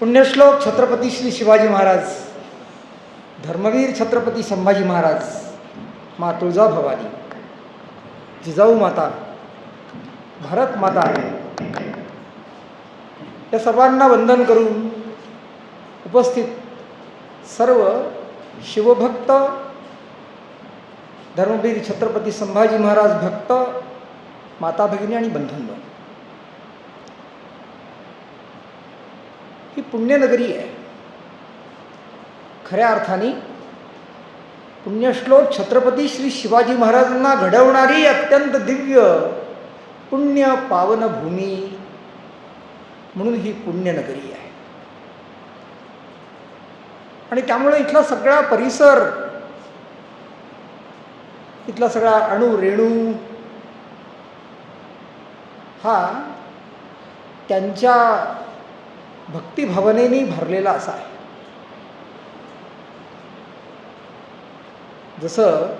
पुण्यश्लोक छत्रपती श्री शिवाजी महाराज, धर्मवीर छत्रपती संभाजी महाराज, माँ तुळजा भवानी, जिजाऊ माता, भारत माता, या सर्वांना वंदन करून उपस्थित सर्व शिवभक्त, धर्मवीर छत्रपती संभाजी महाराज भक्त, माता भगिनी आणि बंधूंनो, ही पुण्यनगरी आहे. खऱ्या अर्थाने पुण्यश्लोक छत्रपती श्री शिवाजी महाराजांना घडवणारी अत्यंत दिव्य पुण्य पावन भूमी म्हणून ही पुण्यनगरी आहे. आणि त्यामुळे इथला सगळा परिसर, इथला सगळा अणू रेणू हा त्यांच्या भक्तिभावनेने भरलेला असा आहे. जसं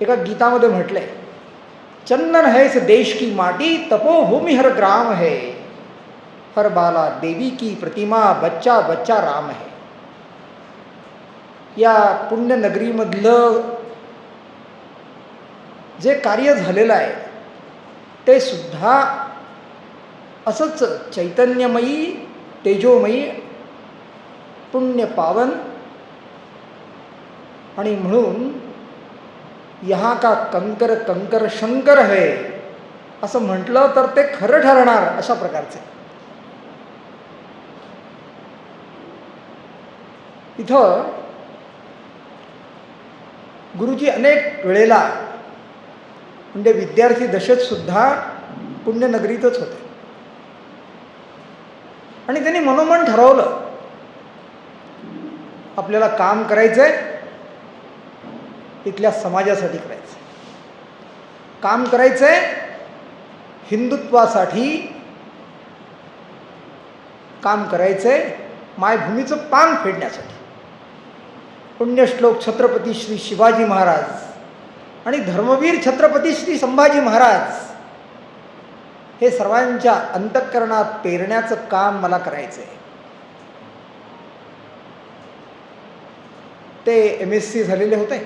एका गीतामध्ये म्हटलंय, चंदन है इस देश की माटी, तपोभूमि हर ग्राम है, हर बाला देवी की प्रतिमा, बच्चा बच्चा राम है. या पुण्यनगरीमधलं जे कार्य झालेलं आहे ते सुद्धा असंच चैतन्यमयी, तेजोमयी, पुण्य पावन, आणि म्हणून यहाँ का कंकर कंकर शंकर है असं म्हटलं तर ते खरं ठरणार अशा प्रकारचे. इथं गुरुजी अनेक वेळेला, म्हणजे विद्यार्थी दशेत सुद्धा पुण्यनगरीतच होते. आणि त्यांनी मनोमन ठरवलं, आपल्याला काम करायचंय, इथल्या समाजासाठी करायचंय, काम करायचंय हिंदुत्वासाठी, काम करायचंय मायभूमीचं पान फेडण्यासाठी. पुण्यश्लोक छत्रपती श्री शिवाजी महाराज आणि धर्मवीर छत्रपती श्री संभाजी महाराज हे सर्वांच्या अंतःकरणात पेरण्याचं काम मला करायचंय. ते MSc झालेले होते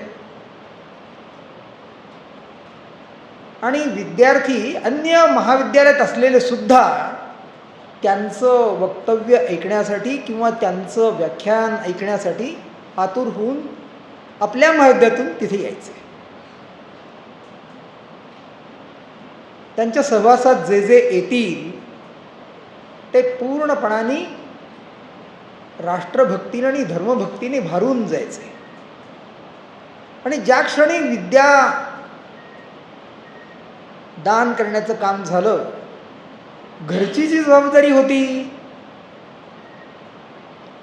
आणि विद्यार्थी अन्य महाविद्यालयात असलेले सुद्धा त्यांचं वक्तव्य ऐकण्यासाठी किंवा त्यांचं व्याख्यान ऐकण्यासाठी आतुर होऊन आपल्या महाविद्यालयातून तिथे यायचे. त्यांच्या सहवासात जे जे येतील ते पूर्णपणाने राष्ट्रभक्तीने आणि धर्मभक्तीने भारून जायचे. आणि ज्या क्षणी विद्या दान करण्याचं काम झालं, घरची जी जबाबदारी होती,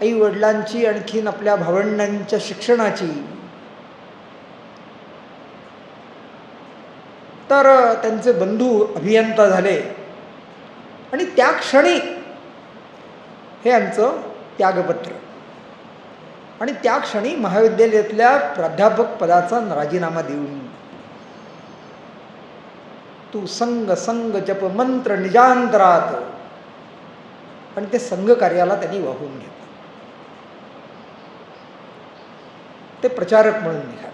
आई वडिलांची, आणखीन आपल्या भावंडांच्या शिक्षणाची, तर त्यांचे बंधू अभियंता झाले. आणि त्या क्षणी हे आमचं त्यागपत्र, आणि त्या क्षणी महाविद्यालयातल्या प्राध्यापक पदाचा राजीनामा देऊन तू संग संग जप मंत्र निजांतरात, आणि ते संघ कार्याला त्यांनी वाहून घेतलं. ते प्रचारक म्हणून निघाले.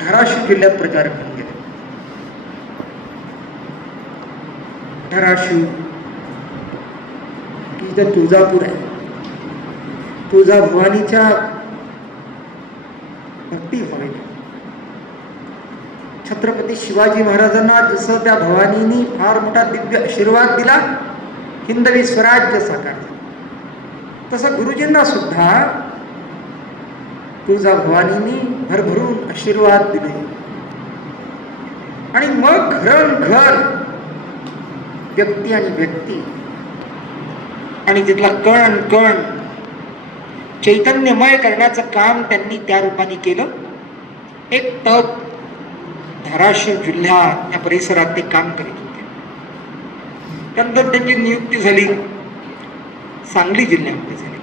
धाराशिव जिल्ह्यात प्रचारक म्हणून गेले. धाराशिव तिथं तुळजापूर आहे. तुळजा भवानीच्या भक्ती भवानी, छत्रपती शिवाजी महाराजांना जसं त्या भवानीनी फार मोठा दिव्य आशीर्वाद दिला, हिंदवी स्वराज्य साकारलं, तसं गुरुजींना सुद्धा तुळजा भवानीनी भरभरून आशीर्वाद दिले. आणि मग घरंघर व्यक्ती आणि व्यक्ती आणि तिथला कण कण चैतन्यमय करण्याचं काम त्यांनी त्या रूपाने केलं. एक तप धाराशिव जिल्हा या परिसरात ते काम करीत होते. त्यानंतर त्यांची नियुक्ती झाली सांगली जिल्ह्यामध्ये झाली.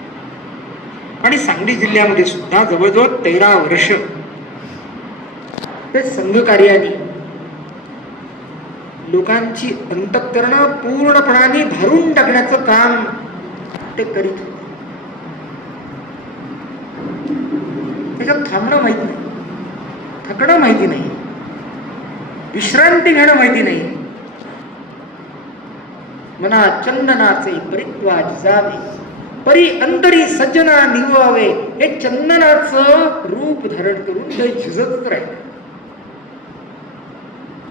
आणि सांगली जिल्ह्यामध्ये सुद्धा जवळजवळ 13 वर्ष ते संघकार्याने लोकांची अंतःकरणं पूर्णपणाने भरून टाकण्याचं काम ते करीत होते. त्याच्यात थांबणं माहित नाही, थकणं माहिती नाही, विश्रांती घेणं माहिती नाही. मना चंदनाचे परित्वाज जावे, परी अंतरी सज्जना निवावे. हे चंदनाचं रूप धारण करून ते झिजत राहिले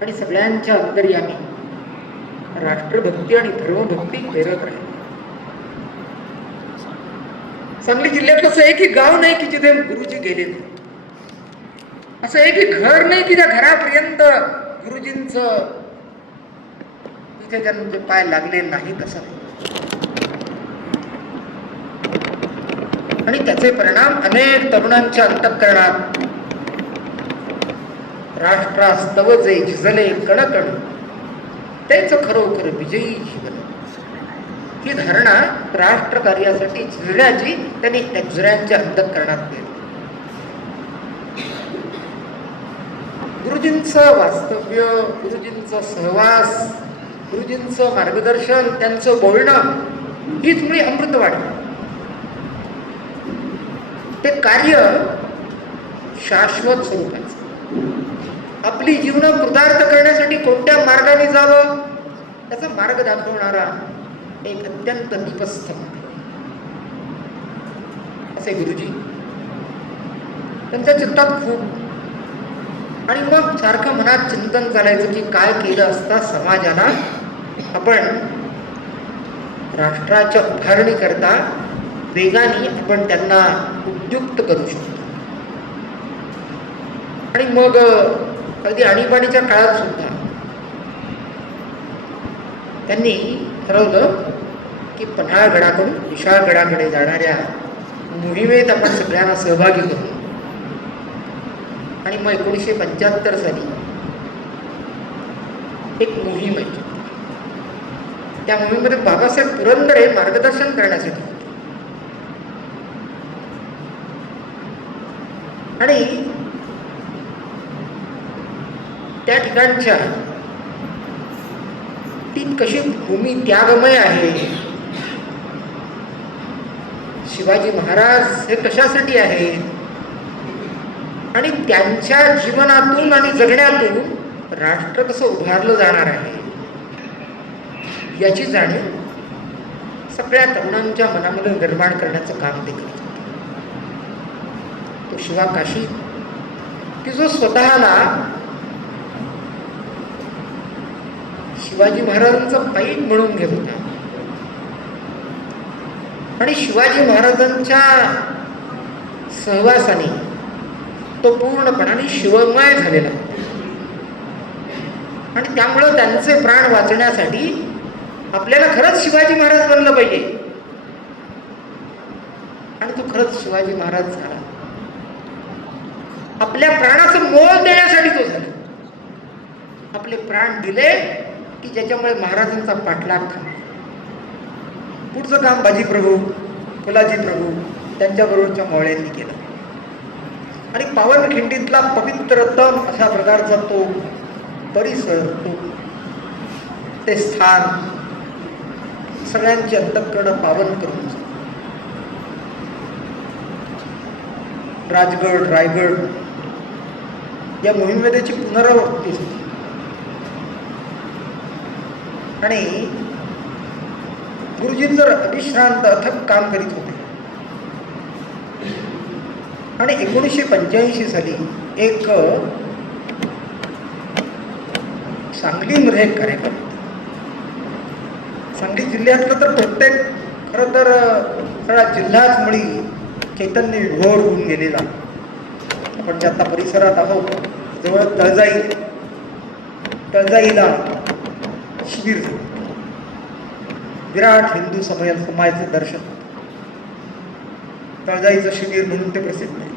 आणि सगळ्यांच्या अंतर्यामी राष्ट्रभक्ती आणि धर्मभक्ती प्रेरक राहिले. सांगली जिल्ह्यातलं असं एकही गाव नाही की जिथे गुरुजी गेले नाही. असं एकही घर नाही की त्या घरापर्यंत गुरुजींचं तिथे त्यांचे पाय लागले नाहीत असं नाही. आणि त्याचे परिणाम अनेक तरुणांच्या अंतःकरणात राष्ट्रास्तव जे झिजले कणकण तेच खरोखर विजयी जीवन. ही धारणा राष्ट्र कार्यासाठी झिजण्याची त्यांनी झुऱ्यांच्या अंतःकरणात केली. गुरुजींचं वास्तव्य, गुरुजींचा सहवास, गुरुजींचं मार्गदर्शन, त्यांचं बोलणं हीच मुळी अमृतवाणी. ते कार्य शाश्वत स्वरूपाचं. आपली जीवन कृतार्थ करण्यासाठी कोणत्या मार्गाने जावं त्याचा मार्ग दाखवणारा एक अत्यंत दीपस्थ असे गुरुजी. त्यांच्या चित्तात खूप आणि मग सारखं मनात चिंतन करायचं की काय केलं असता समाजाला आपण राष्ट्राच्या उभारणी करता वेगाने आपण त्यांना उद्युक्त करू शकतो. आणि मग अगदी आणीबाणीच्या काळात सुद्धा त्यांनी ठरवलं की पन्हाळगडाकडून विशाळगडाकडे जाणाऱ्या मोहिमेत आपण सगळ्यांना सहभागी करू. आणि मग 1975 साली एक मोहीम आहे. त्या मोहिमेमध्ये बाबासाहेब पुरंदरे मार्गदर्शन करण्यासाठी होते. आणि त्या ठिकाणच्या ती कशी भूमी त्यागमय आहे, शिवाजी महाराज हे कशासाठी आहेत आणि त्यांच्या जीवनातून आणि जगण्यातून राष्ट्र कसं उभारलं जाणार आहे याची जाणीव सगळ्या तरुणांच्या मनामध्ये निर्माण करण्याचं काम ते करत होते. तो शिवा काशी की जो स्वतःला शिवाजी महाराजांचं पाईक म्हणून घेत होता आणि शिवाजी महाराजांच्या सहवासाने तो पूर्णपणाने शिवमय झालेला होता. आणि त्यामुळं त्यांचे प्राण वाचण्यासाठी आपल्याला खरंच शिवाजी महाराज बनलं पाहिजे. आणि तो खरंच शिवाजी महाराज झाला. आपल्या प्राणाचं मोल देण्यासाठी तो झाला. आपले प्राण दिले की ज्याच्यामुळे महाराजांचा पाठलाग थांबला. पुढचं काम बाजीप्रभू, फुलाजी प्रभू त्यांच्याबरोबरच्या मावळ्यांनी केलं. आणि पावनखिंडीतला पवित्रतम अशा प्रकारचा तो परिसर, ते स्थान सगळ्यांची अंतःकरणं पावन करून राजगड, रायगड या मोहिमेमध्ये त्याची पुनरावृत्ती झाली. आणि गुरुजी जर अविश्रांत अथक काम करीत होते. आणि 1985 साली एक सांगलीमध्ये एक कार्यक्रम होता. सांगली जिल्ह्यातलं तर प्रत्येक खरं तर सगळा जिल्हाच मुळी चैतन्य विभोर होऊन गेलेला. आपण जे आता परिसरात आहोत जवळ तळजाईला शिबिर झालं. विराट हिंदू समाजाचं दर्शन. तळजाईचं शिबिर म्हणून ते प्रसिद्ध आहे.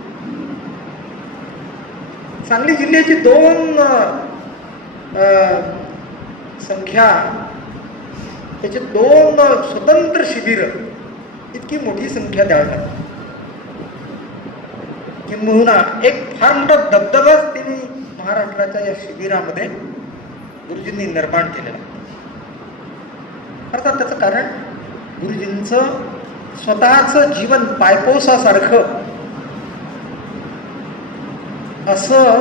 सांगली जिल्ह्याची 2 संख्या त्याचे 2 स्वतंत्र शिबिर इतकी मोठी संख्या द्यावी लागते. किंबहुना एक फार मोठा दबदबाच त्यांनी महाराष्ट्राच्या या शिबिरामध्ये गुरुजींनी निर्माण केलेला. अर्थात त्याचं कारण गुरुजींचं स्वतःचं जीवन पायपोसासारखं असं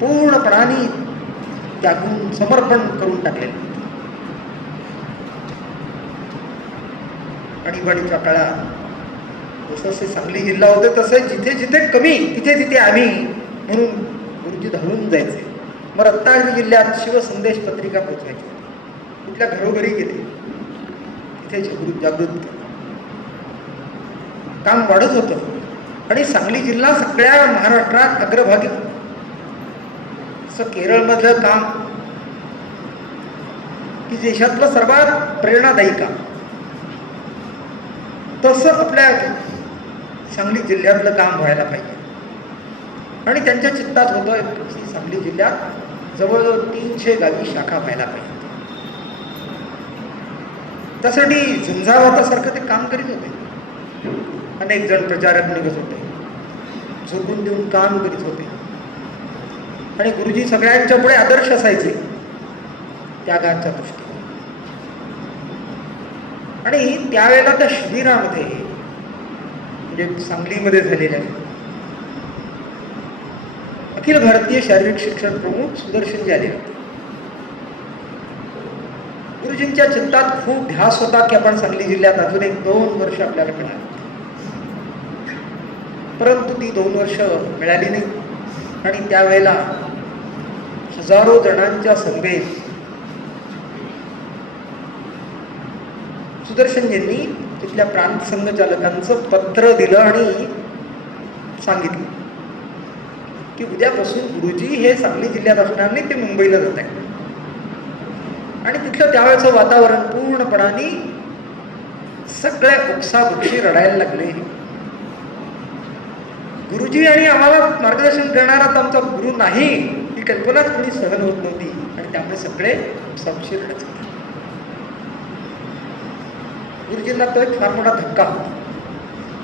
पूर्णपणाने त्यागून समर्पण करून टाकलेलं. आणीबाणीच्या काळात जसे सांगली जिल्हा होते तसे जिथे जिथे कमी तिथे तिथे आम्ही म्हणून गुरुजी धावून जायचे. मग रत्नागिरी जिल्ह्यात शिवसंदेश पत्रिका पोचवायची. तिथल्या घरोघरी गेले, तिथे जागृत काम वाढत होतं आणि सांगली जिल्हा सगळ्या महाराष्ट्रात अग्रभागी होता. असं केरळमधलं काम की देशातलं सर्वात प्रेरणादायी काम, तसं आपल्या सांगली जिल्ह्यातलं काम व्हायला पाहिजे. आणि त्यांच्या चित्तात होतं की सांगली जिल्ह्यात जवळजवळ 300 गावी शाखा व्हायला पाहिजे. त्यासाठी झुंजावातासारखं ते काम करीत होते. अनेक जण प्रचारक निघत होते, झोकून देऊन काम करीत होते. आणि गुरुजी सगळ्यांच्या पुढे आदर्श असायचे त्यागाच्या दृष्टीने. आणि त्यावेळेला त्या शिबिरामध्ये म्हणजे सांगलीमध्ये झालेल्या अखिल भारतीय शारीरिक शिक्षण प्रमुख सुदर्शनजी आले होते. गुरुजींच्या चित्तात खूप ध्यास होता की आपण सांगली जिल्ह्यात अजून 1-2 वर्ष आपल्याला मिळाली. परंतु ती 2 वर्ष मिळाली नाही. आणि त्यावेळेला हजारो जणांच्या सभेत सुदर्शनजींनी तिथल्या प्रांत संघचालकांचं पत्र दिलं आणि सांगितलं की उद्यापासून गुरुजी हे सांगली जिल्ह्यात असणार नाही, ते मुंबईला जात आहे. आणि तिथलं त्यावेळेचं वातावरण पूर्णपणाने सगळ्या उपसाबक्षी रडायला लागले. गुरुजी आणि आम्हाला मार्गदर्शन करणारा तर आमचा गुरु नाही ही कल्पनाच कोणी सहन होत नव्हती. आणि त्यामुळे सगळे उपसाबक्षी रडत होते. गुरुजींना तो एक फार मोठा धक्का होता.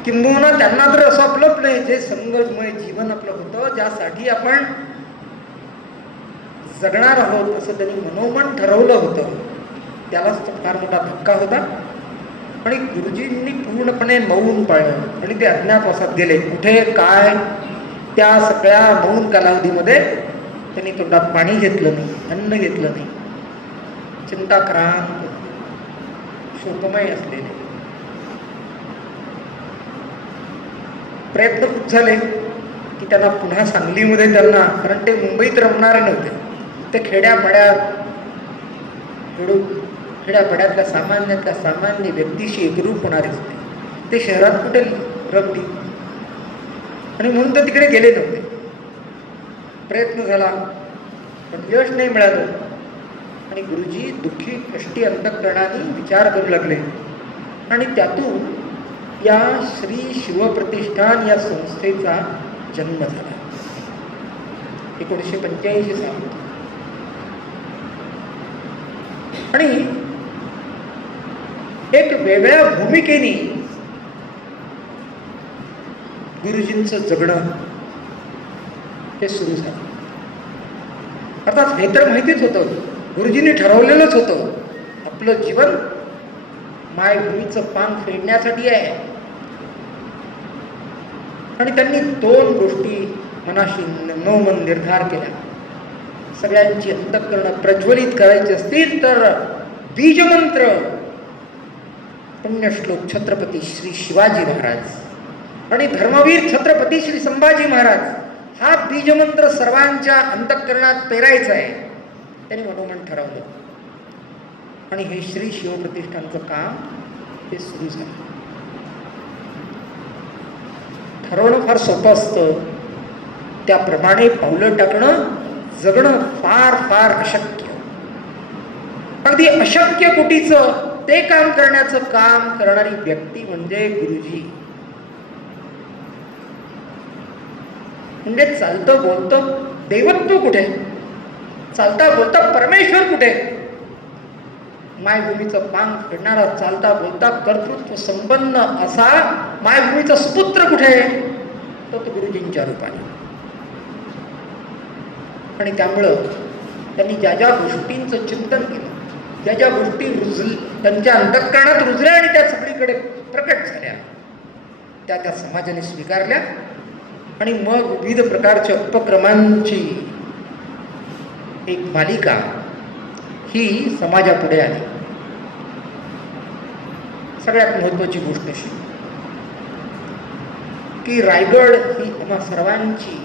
किंबहुना त्यांना तर असं आपलं नाही जे संघमय जीवन आपलं होतं, ज्यासाठी आपण जगणार आहोत असं त्यांनी मनोमन ठरवलं होतं, त्यालाच तो फार मोठा धक्का होता. आणि गुरुजींनी पूर्णपणे मौन पाळलं आणि ते अज्ञातवासात गेले. कुठे काय त्या सगळ्या मौन कालावधीमध्ये त्यांनी तोंडात पाणी घेतलं नाही, अन्न घेतलं नाही. चिंताक्रांत शोकमय असलेले. प्रयत्न खूप झाले की त्यांना पुन्हा सांगलीमध्ये त्यांना, कारण ते मुंबईत रमणारे नव्हते, ते खेड्यापाड्यातल्या सामान्यातल्या सामान्य व्यक्तीशी एकरूप होणारे होते. ते शहरात कुठे रमली आणि म्हणून ते तिकडे गेले नव्हते. प्रयत्न झाला पण यश नाही मिळालं. आणि गुरुजी दुःखी कष्टी अंतःकरणाने विचार करू लागले. आणि त्यातून या श्री शिवप्रतिष्ठान या संस्थेचा जन्म झाला 1985 साली. आणि एक वेगळ्या भूमिकेने गुरुजींचं जगणं हे सुरू झालं. अर्थात हे तर माहितीच होतं, गुरुजींनी ठरवलेलंच होतं आपलं जीवन मायभूमीचं पान फेडण्यासाठी आहे. आणि त्यांनी 2 गोष्टी मनाशी मनोमन निर्धार केला. सगळ्यांची अंतःकरणं प्रज्वलित करायची असतील तर बीजमंत्र पुण्यश्लोक छत्रपती श्री शिवाजी महाराज आणि धर्मवीर छत्रपती श्री संभाजी महाराज हा बीजमंत्र सर्वांच्या अंतःकरणात पेरायचा आहे. त्यांनी मनोमन ठरवलं. आणि हे श्री शिवप्रतिष्ठानचं काम हे सुरू झालं. ठरवणं फार सोपं असतं, त्याप्रमाणे पावलं टाकणं, जगणं फार फार अशक्य. अगदी अशक्य कोटीचं ते काम करण्याचं काम करणारी व्यक्ती म्हणजे गुरुजी. म्हणजे चालतं बोलतं दैवत्व कुठे, चालता बोलता परमेश्वर कुठे, मायभूमीचं पान फेडणारा चालता बोलता कर्तृत्व संपन्न असा मायभूमीचा सुपुत्र कुठे, तो गुरुजींच्या रूपाने. आणि त्यामुळं त्यांनी ज्या ज्या गोष्टींचं चिंतन केलं, ज्या ज्या गोष्टी त्यांच्या अंतःकरणात रुजल्या आणि त्या सगळीकडे प्रकट झाल्या, त्या समाजाने स्वीकारल्या आणि मग विविध प्रकारच्या उपक्रमांची एक मालिका ही समाजापुढे आली. सगळ्यात महत्त्वाची गोष्ट अशी की रायगड ही आम्हा सर्वांची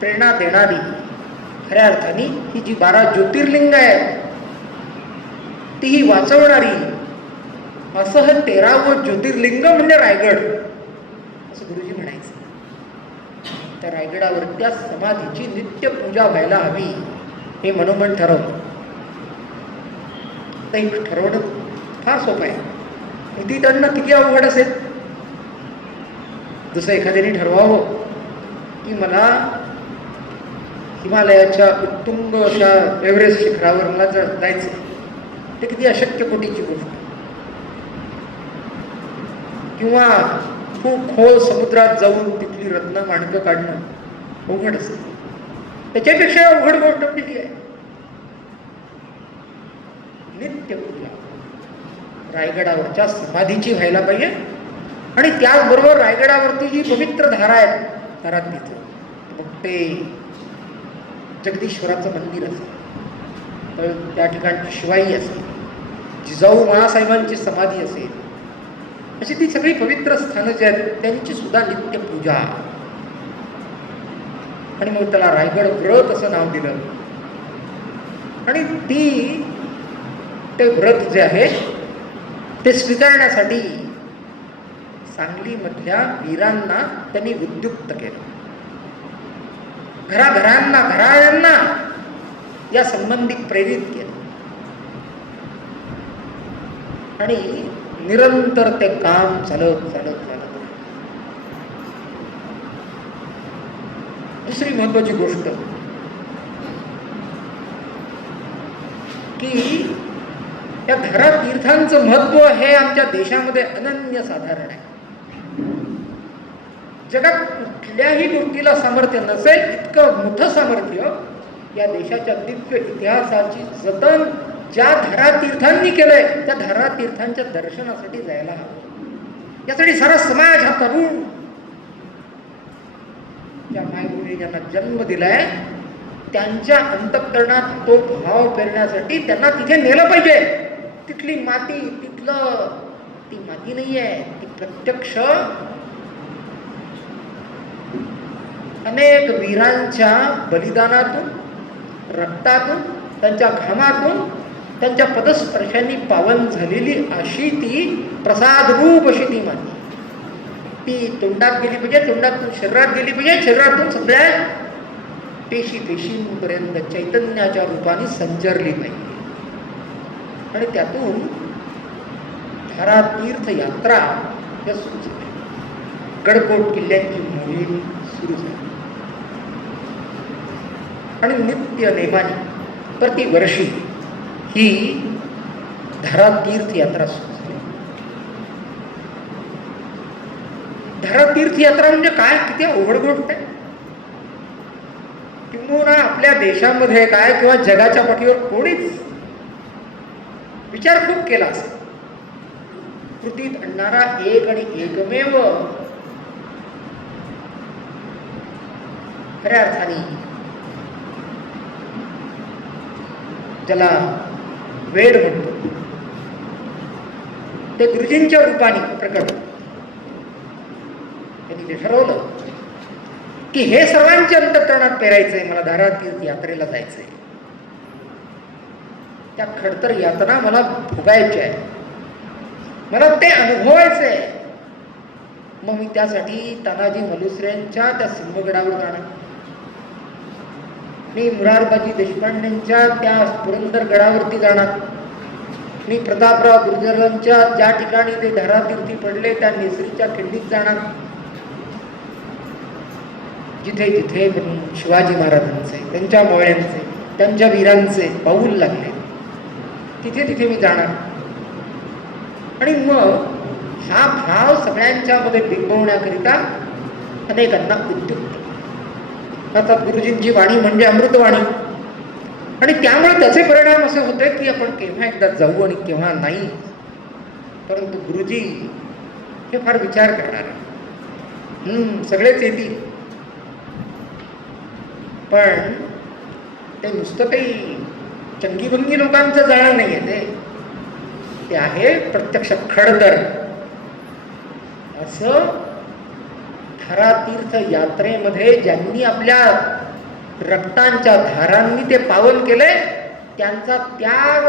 प्रेरणा देणारी, खऱ्या अर्थाने ही जी 12 ज्योतिर्लिंग आहेत तीही वाचवणारी, असं हे 13वं ज्योतिर्लिंग म्हणजे रायगड असं गुरुजी म्हणायचं. त्या रायगडावर त्या समाधीची नित्य पूजा व्हायला हवी हे मनोमन ठरवलं. ठरवणं फार सोपं आहे. किती त्यांना किती अवघड असेल. जसं एखाद्याने ठरवावं की मला हिमालयाच्या उत्तुंग अशा एव्हरेस्ट शिखरावर मला जायचं, ते किती अशक्य कोटीची गोष्ट. किंवा खूप खोल समुद्रात जाऊन तिथली रत्न माणकं काढणं अवघड असतं. त्याच्यापेक्षा अवघड गोष्ट म्हणजे आहे नित्य पूजा रायगडावरच्या समाधीची व्हायला पाहिजे. आणि त्याचबरोबर रायगडावरती जी पवित्र धारा आहे, धारात तिथं मग ते जगदीश्वराचं मंदिर असेल, तर त्या ठिकाणची शिवाई असेल, जिजाऊ माँसाहेबांची समाधी असेल, अशी ती सगळी पवित्र स्थानं जी आहेत त्यांची सुद्धा नित्य पूजा. आणि मग त्याला रायगड व्रत असं नाव दिलं. आणि ते व्रत जे आहे ते स्वीकारण्यासाठी सांगलीमधल्या वीरांना त्यांनी उद्युक्त केलं. घराघरांना या संबंधी प्रेरित केलं आणि निरंतर ते काम चालत. दुसरी महत्वाची गोष्ट की या धरा तीर्थांचं महत्व हे आमच्या देशामध्ये अनन्यसाधारण आहे. जगात कुठल्याही गोष्टीला सामर्थ्य नसेल इतकं मोठं सामर्थ्य या देशाच्या दिव्य इतिहासाची जतन ज्या धरा तीर्थांनी केलंय, त्या धरा तीर्थांच्या दर्शनासाठी जायला हवं. यासाठी सारा समाज हा तरुण ज्या मायभूमी ज्यांना जन्म दिलाय त्यांच्या अंतःकरणात तो भाव पेरण्यासाठी त्यांना तिथे नेलं पाहिजे. तिथली माती, ती माती नाही आहे, ती प्रत्यक्ष अनेक वीरांच्या बलिदानातून, रक्तातून, त्यांच्या घामातून, त्यांच्या पदस्पर्शांनी पावन झालेली अशी ती प्रसाद रूप अशी ती माती. ती तोंडात गेली पाहिजे, तोंडातून शरीरात गेली पाहिजे, शरीरातून सगळ्या पेशींपर्यंत चैतन्याच्या रूपाने संचरली पाहिजे. आणि त्यातून धारा तीर्थ यात्रा या सुरू झाली. गडकोट किल्ल्यांची मोहीम सुरू झाली आणि नित्य नेमाने प्रतिवर्षी ही धारा तीर्थ यात्रा सुरू झाली. धारा तीर्थ यात्रा म्हणजे काय, किती अवघड गोष्ट आहे. किंवा आपल्या देशामध्ये काय किंवा जगाच्या पाठीवर कोणीच विचार खूप केला असेल. कृतीत आणणारा एक आणि एकमेव खऱ्या अर्थाने ज्याला वेड म्हणतो ते गुरुजींच्या रूपाने प्रकट. त्यांनी ते ठरवलं की हे सर्वांच्या अंतःकरणात पेरायचंय, मला धारा तीर्थ यात्रेला जायचंय. त्या खडतर यातना मला भोगायच्या आहे, मला ते अनुभवायचं आहे. मग मी त्यासाठी तानाजी मलुसरेंच्या त्या सिंहगडावर जाणार, मी मुरारबाजी देशपांडेंच्या त्या पुरंदरगडावरती जाणार, मी प्रतापराव गुर्जरांच्या ज्या ठिकाणी ते धारातीर्थी पडले त्या नेसरीच्या खिंडीत जाणार, जिथे जिथे शिवाजी महाराजांचे, त्यांच्या मोळ्यांचे, त्यांच्या वीरांचे पाऊल लागले तिथे तिथे मी जाणार. आणि मग हा भाव सगळ्यांच्या मध्ये बिंबवण्याकरिता अनेकांना उद्युक्त. अर्थात गुरुजींची वाणी म्हणजे अमृतवाणी, आणि त्यामुळे त्याचे परिणाम असे होते की आपण केव्हा एकदा जाऊ आणि केव्हा नाही. परंतु गुरुजी हे फार विचार करणार, सगळेच येतील, पण ते नुसतं काही चंगीभंगी लोकांचं जाणं नाही आहे, ते आहे प्रत्यक्ष खडतर. असं थरातीर्थ यात्रेमध्ये ज्यांनी आपल्या रक्तांच्या धारांनी ते पावन केलंय, त्यांचा त्याग,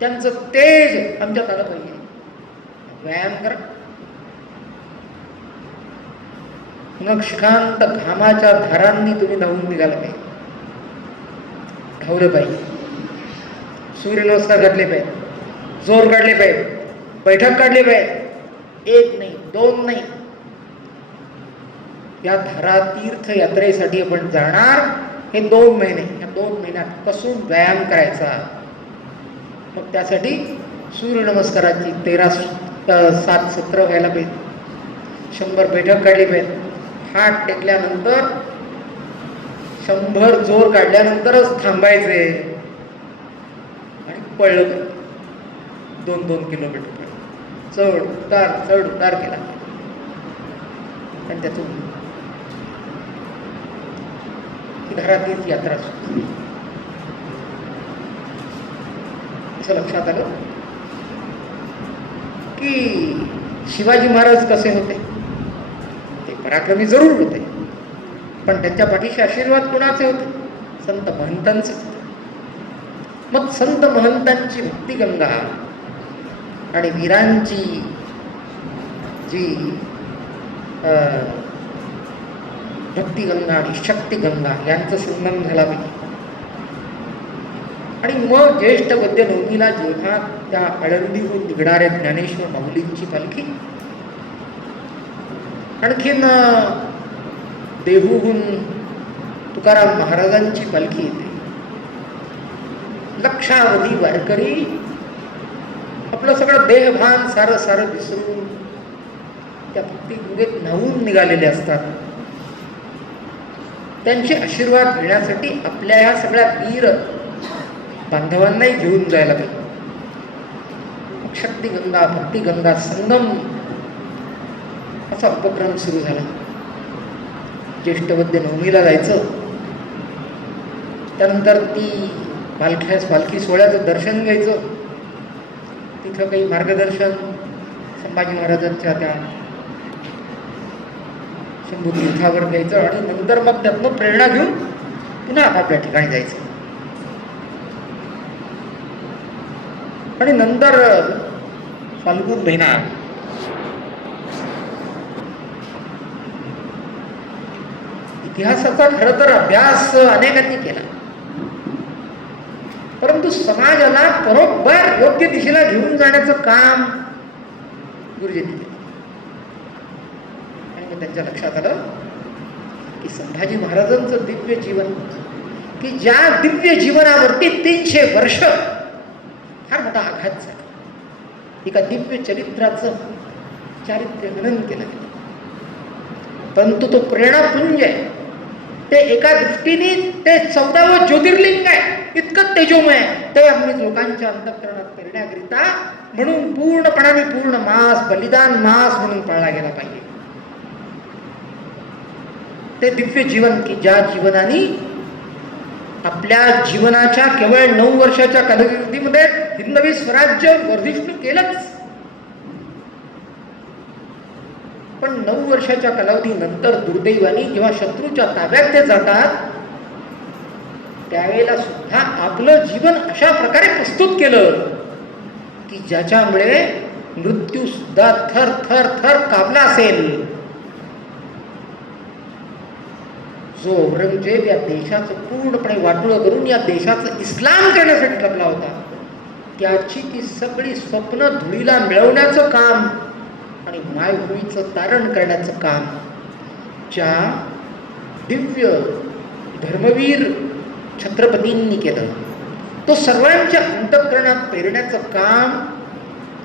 त्यांचं तेज आमच्यात आलं पाहिजे. व्यायाम करा, नक्षकांत घामाच्या धारांनी तुम्ही धावून निघाला पाहिजे, धावलं पाहिजे, सूर्यनमस्कार घातले पाहिजे, जोर काढले पाहिजे, बैठक काढली पाहिजे, एक नाही, दोन नाही. या धरा तीर्थ यात्रेसाठी आपण जाणार, हे 2 महिने, या 2 महिन्यात कसून व्यायाम करायचा. मग त्यासाठी सूर्यनमस्काराची 13-7 सत्र व्हायला पाहिजे, 100 बैठक काढली पाहिजे, हात टेकल्यानंतर 100 जोर काढल्यानंतरच थांबायचे आणि पळलं 2-2 किलोमीटर चढ उतार केला, आणि त्यातून घरातील यात्रा सुरू. असं लक्षात आलं की शिवाजी महाराज कसे होते, ते पराक्रमी जरूर होते, पण त्यांच्या पाठीशी आशीर्वाद कोणाचे होते? संत महंतांचे होते. मग संत महंतांची भक्तिगंगा आणि वीरांची जी भक्तिगंगा आणि शक्तिगंगा यांचा संगम झाला पाहिजे. आणि मग ज्येष्ठ गद्य नवमीला जेव्हा त्या आळंदीहून निघणाऱ्या ज्ञानेश्वर माऊलींची पालखी, आणखीन देहूहून तुकाराम महाराजांची पालखी येते, लक्षावधी वारकरी आपलं सगळं देहभान सारं विसरून त्या भक्तिगंगेत न्हावून निघालेले असतात. त्यांचे आशीर्वाद घेण्यासाठी आपल्या ह्या सगळ्या वीर बांधवांनाही घेऊन जायला पाहिजे. शक्तिगंगा भक्तिगंगा संगम असा उपक्रम सुरू झाला. ज्येष्ठवद्य नवमीला जायचं, त्यानंतर ती पालखी सोहळ्याचं दर्शन घ्यायचं, तिथं काही मार्गदर्शन संभाजी महाराजांच्या त्या शंभू तीर्थावर घ्यायचं, आणि नंतर मग त्यातनं प्रेरणा घेऊन पुन्हा आपापल्या ठिकाणी जायचं. आणि नंतर फाल्गुन महिना, इतिहासाचा खरं तर अभ्यास अनेकांनी केला, परंतु समाजाला बरोबर योग्य दिशेला घेऊन जाण्याचं काम गुरुजींनी केलं. आणि मग त्यांच्या लक्षात आलं की संभाजी महाराजांचं दिव्य जीवन, की ज्या दिव्य जीवनावरती 300 वर्ष फार मोठा आघात झाला, एका दिव्य चरित्राचं चारित्र्य मनन केलं गेलं, परंतु तो प्रेरणापुंज आहे. ते एका दृष्टीने ते 14वं ज्योतिर्लिंग आहे, इतकं तेजोमय आहे. ते आम्ही लोकांच्या अंतःकरणात पेरण्याकरिता म्हणून पूर्णपणाने पूर्ण मास, बलिदान मास म्हणून पाळला गेला पाहिजे. ते दिव्य जीवन की ज्या जीवनाने आपल्या जीवनाच्या केवळ 9 वर्षाच्या कालावधीमध्ये हिंदवी स्वराज्य वर्धिष्णू केलंच, पण 9 वर्षाच्या कालावधीनंतर दुर्दैवाने जेव्हा शत्रूच्या ताब्यात ते जातात, त्यावेळेला सुद्धा आपलं जीवन अशा प्रकारे प्रस्तुत केलं की ज्याच्यामुळे मृत्यू सुद्धा थर थर थर कापला असेल. जो औरंगजेब या देशाचं पूर्णपणे वाटोळं करून या देशाचं इस्लाम करण्यासाठी लागला होता, त्याची ती सगळी स्वप्न धुळीला मिळवण्याचं काम आणि मायभूमीचं तारण करण्याचं काम ज्या दिव्य धर्मवीर छत्रपतींनी केलं, तो सर्वांच्या अंतःकरणात पेरण्याचं काम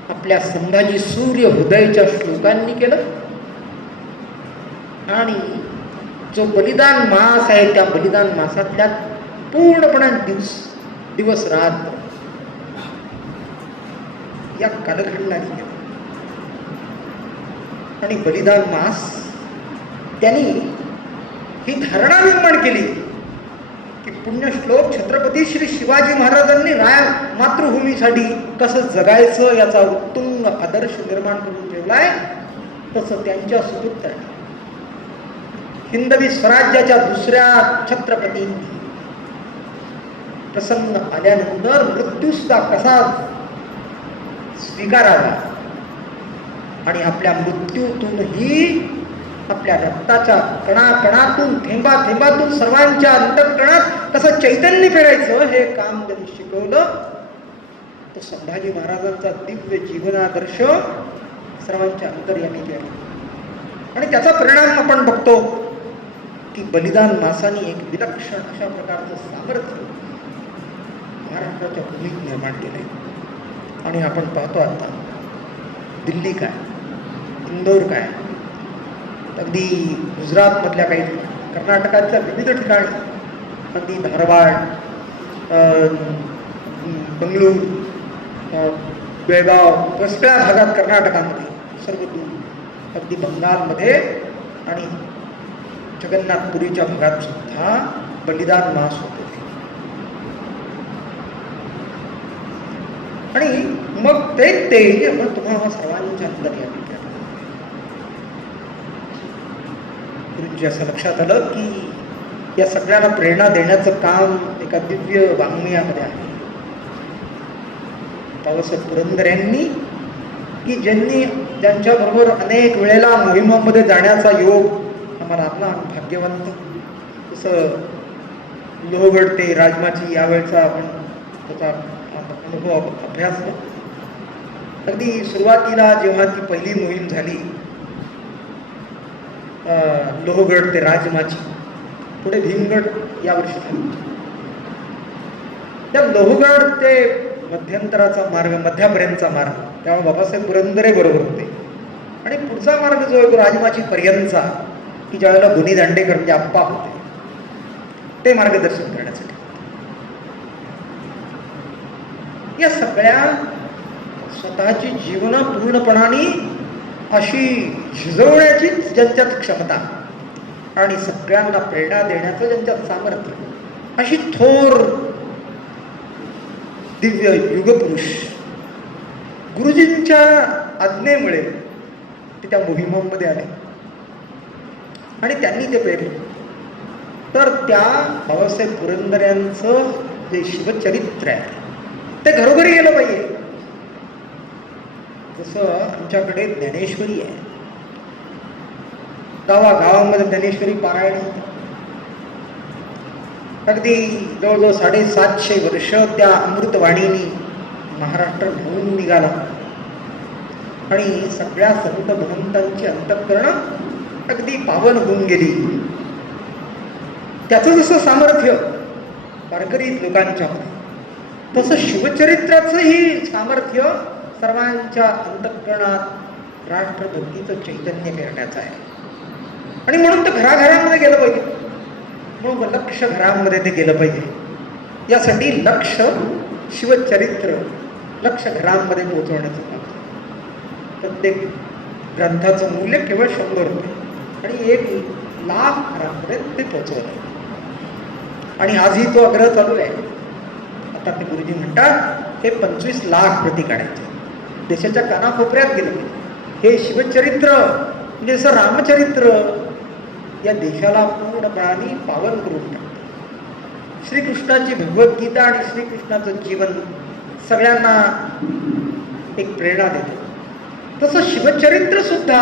आपल्या संभाजी सूर्य हृदयच्या श्लोकांनी केलं. आणि जो बलिदान मास आहे त्या बलिदान मासातल्या पूर्णपणे दिवस रात्र या कालखंडाने गेला. आणि बलिदान मास त्यांनी ही धारणा निर्माण केली की पुण्यश्लोक छत्रपती श्री शिवाजी महाराजांनी मातृभूमीसाठी कसं जगायचं याचा उत्तुंग आदर्श निर्माण करून ठेवलाय. तसं त्यांच्या सुपुत्रांनी हिंदवी स्वराज्याच्या दुसऱ्या छत्रपतींनी प्रसन्न आल्यानंतर मृत्यू सुद्धा कसा स्वीकारावा आणि आपल्या मृत्यूतूनही आपल्या रक्ताच्या कणाकणातून थेंबातून सर्वांच्या अंतःकरणात कसं चैतन्य फेरायचं हे काम त्यांनी शिकवलं. तो संभाजी महाराजांचा दिव्य जीवनादर्श सर्वांच्या अंतर्यामी केला. आणि त्याचा परिणाम आपण बघतो की बलिदान मासाने एक विलक्षण अशा प्रकारचं सामर्थ्य महाराष्ट्राच्या भूमीत निर्माण केलंय. आणि आपण पाहतो आता दिल्ली काय, इंदोर काय, अगदी गुजरातमधल्या काही ठिकाणी, कर्नाटकातल्या विविध ठिकाणी, अगदी धारवाड, बंगळूर, बेळगाव, सगळ्या भागात कर्नाटकामध्ये, सर्व दूर अगदी बंगालमध्ये आणि जगन्नाथपुरीच्या भागात सुद्धा बलिदान मास होते. आणि मग ते आपण तुम्हाला सर्वांच्या अंतर्यामी केलं. गुरुजी असं लक्षात आलं की या सगळ्यांना प्रेरणा देण्याचं काम एका दिव्य वाङ्मयामध्ये आहे. बाबासाहेब पुरंदर यांनी की ज्यांच्याबरोबर अनेक वेळेला मोहिमांमध्ये जाण्याचा योग आम्हाला आपला भाग्यवंत, जसं लोहगड ते राजमाची यावेळचा आपण त्याचा अनुभव अभ्यासला. अगदी सुरुवातीला जेव्हा ती पहिली मोहीम झाली लोहगड ते राजमाची, पुढे भीमगड यावर्षी झाली. त्या लोहगड ते मध्यंतराचा मार्ग, मध्यापर्यंतचा मार्ग, त्यामुळे बाबासाहेब पुरंदरे बरोबर होते. आणि पुढचा मार्ग जो आहे तो राजमाची पर्यंतचा, की ज्यावेळेला गुनी दांडेकर म्हणजे आप्पा होते, ते मार्गदर्शन करण्यासाठी. या सगळ्या स्वतःची जीवन पूर्णपणाने अशी झिजवण्याची ज्यांच्यात क्षमता आणि सगळ्यांना प्रेरणा देण्याचं ज्यांच्यात सामर्थ्य, अशी थोर दिव्य युगपुरुष गुरुजींच्या आज्ञेमुळे ते त्या मोहिमांमध्ये आले आणि त्यांनी ते प्रेरले. तर त्या बाबासाहेब पुरंदर यांचं जे शिवचरित्र आहे ते घरोघरी गेलं पाहिजे. जसं आमच्याकडे ज्ञानेश्वरी आहे, गावागावामध्ये ज्ञानेश्वरी पारायण होतं. अगदी जवळजवळ 750 वर्ष त्या अमृतवाणीनी महाराष्ट्र घेऊन निघाला आणि सगळ्या संत महंतांची अंतःकरणं अगदी पावन होऊन गेली. त्याचं जसं सामर्थ्य वारकरी लोकांच्या मध्ये, तसं शिवचरित्राचंही सामर्थ्य सर्वांच्या अंतःकरणात राष्ट्रभक्तीचं चैतन्य पेरण्याचं आहे. आणि म्हणून तर घराघरामध्ये गेलं पाहिजे, म्हणून लक्ष घरामध्ये ते गेलं पाहिजे. यासाठी लक्ष शिवचरित्र लक्ष घरांमध्ये पोहोचवण्याचं काम. प्रत्येक ग्रंथाचं मूल्य केवळ 100 रुपये आणि 1,00,000 घरांमध्ये ते पोहोचवलं. आणि आजही तो आग्रह चालू आहे. आता ते गुरुजी म्हणतात हे 25 लाख प्रती काढायचे, देशाच्या कानाकोपऱ्यात गेलं पाहिजे. हे शिवचरित्र म्हणजे असं रामचरित्र या देशाला पूर्णपणाने पावन करून टाकतं. श्रीकृष्णाची भगवद्गीता आणि श्रीकृष्णाचं जीवन सगळ्यांना एक प्रेरणा देतं. तसं शिवचरित्र सुद्धा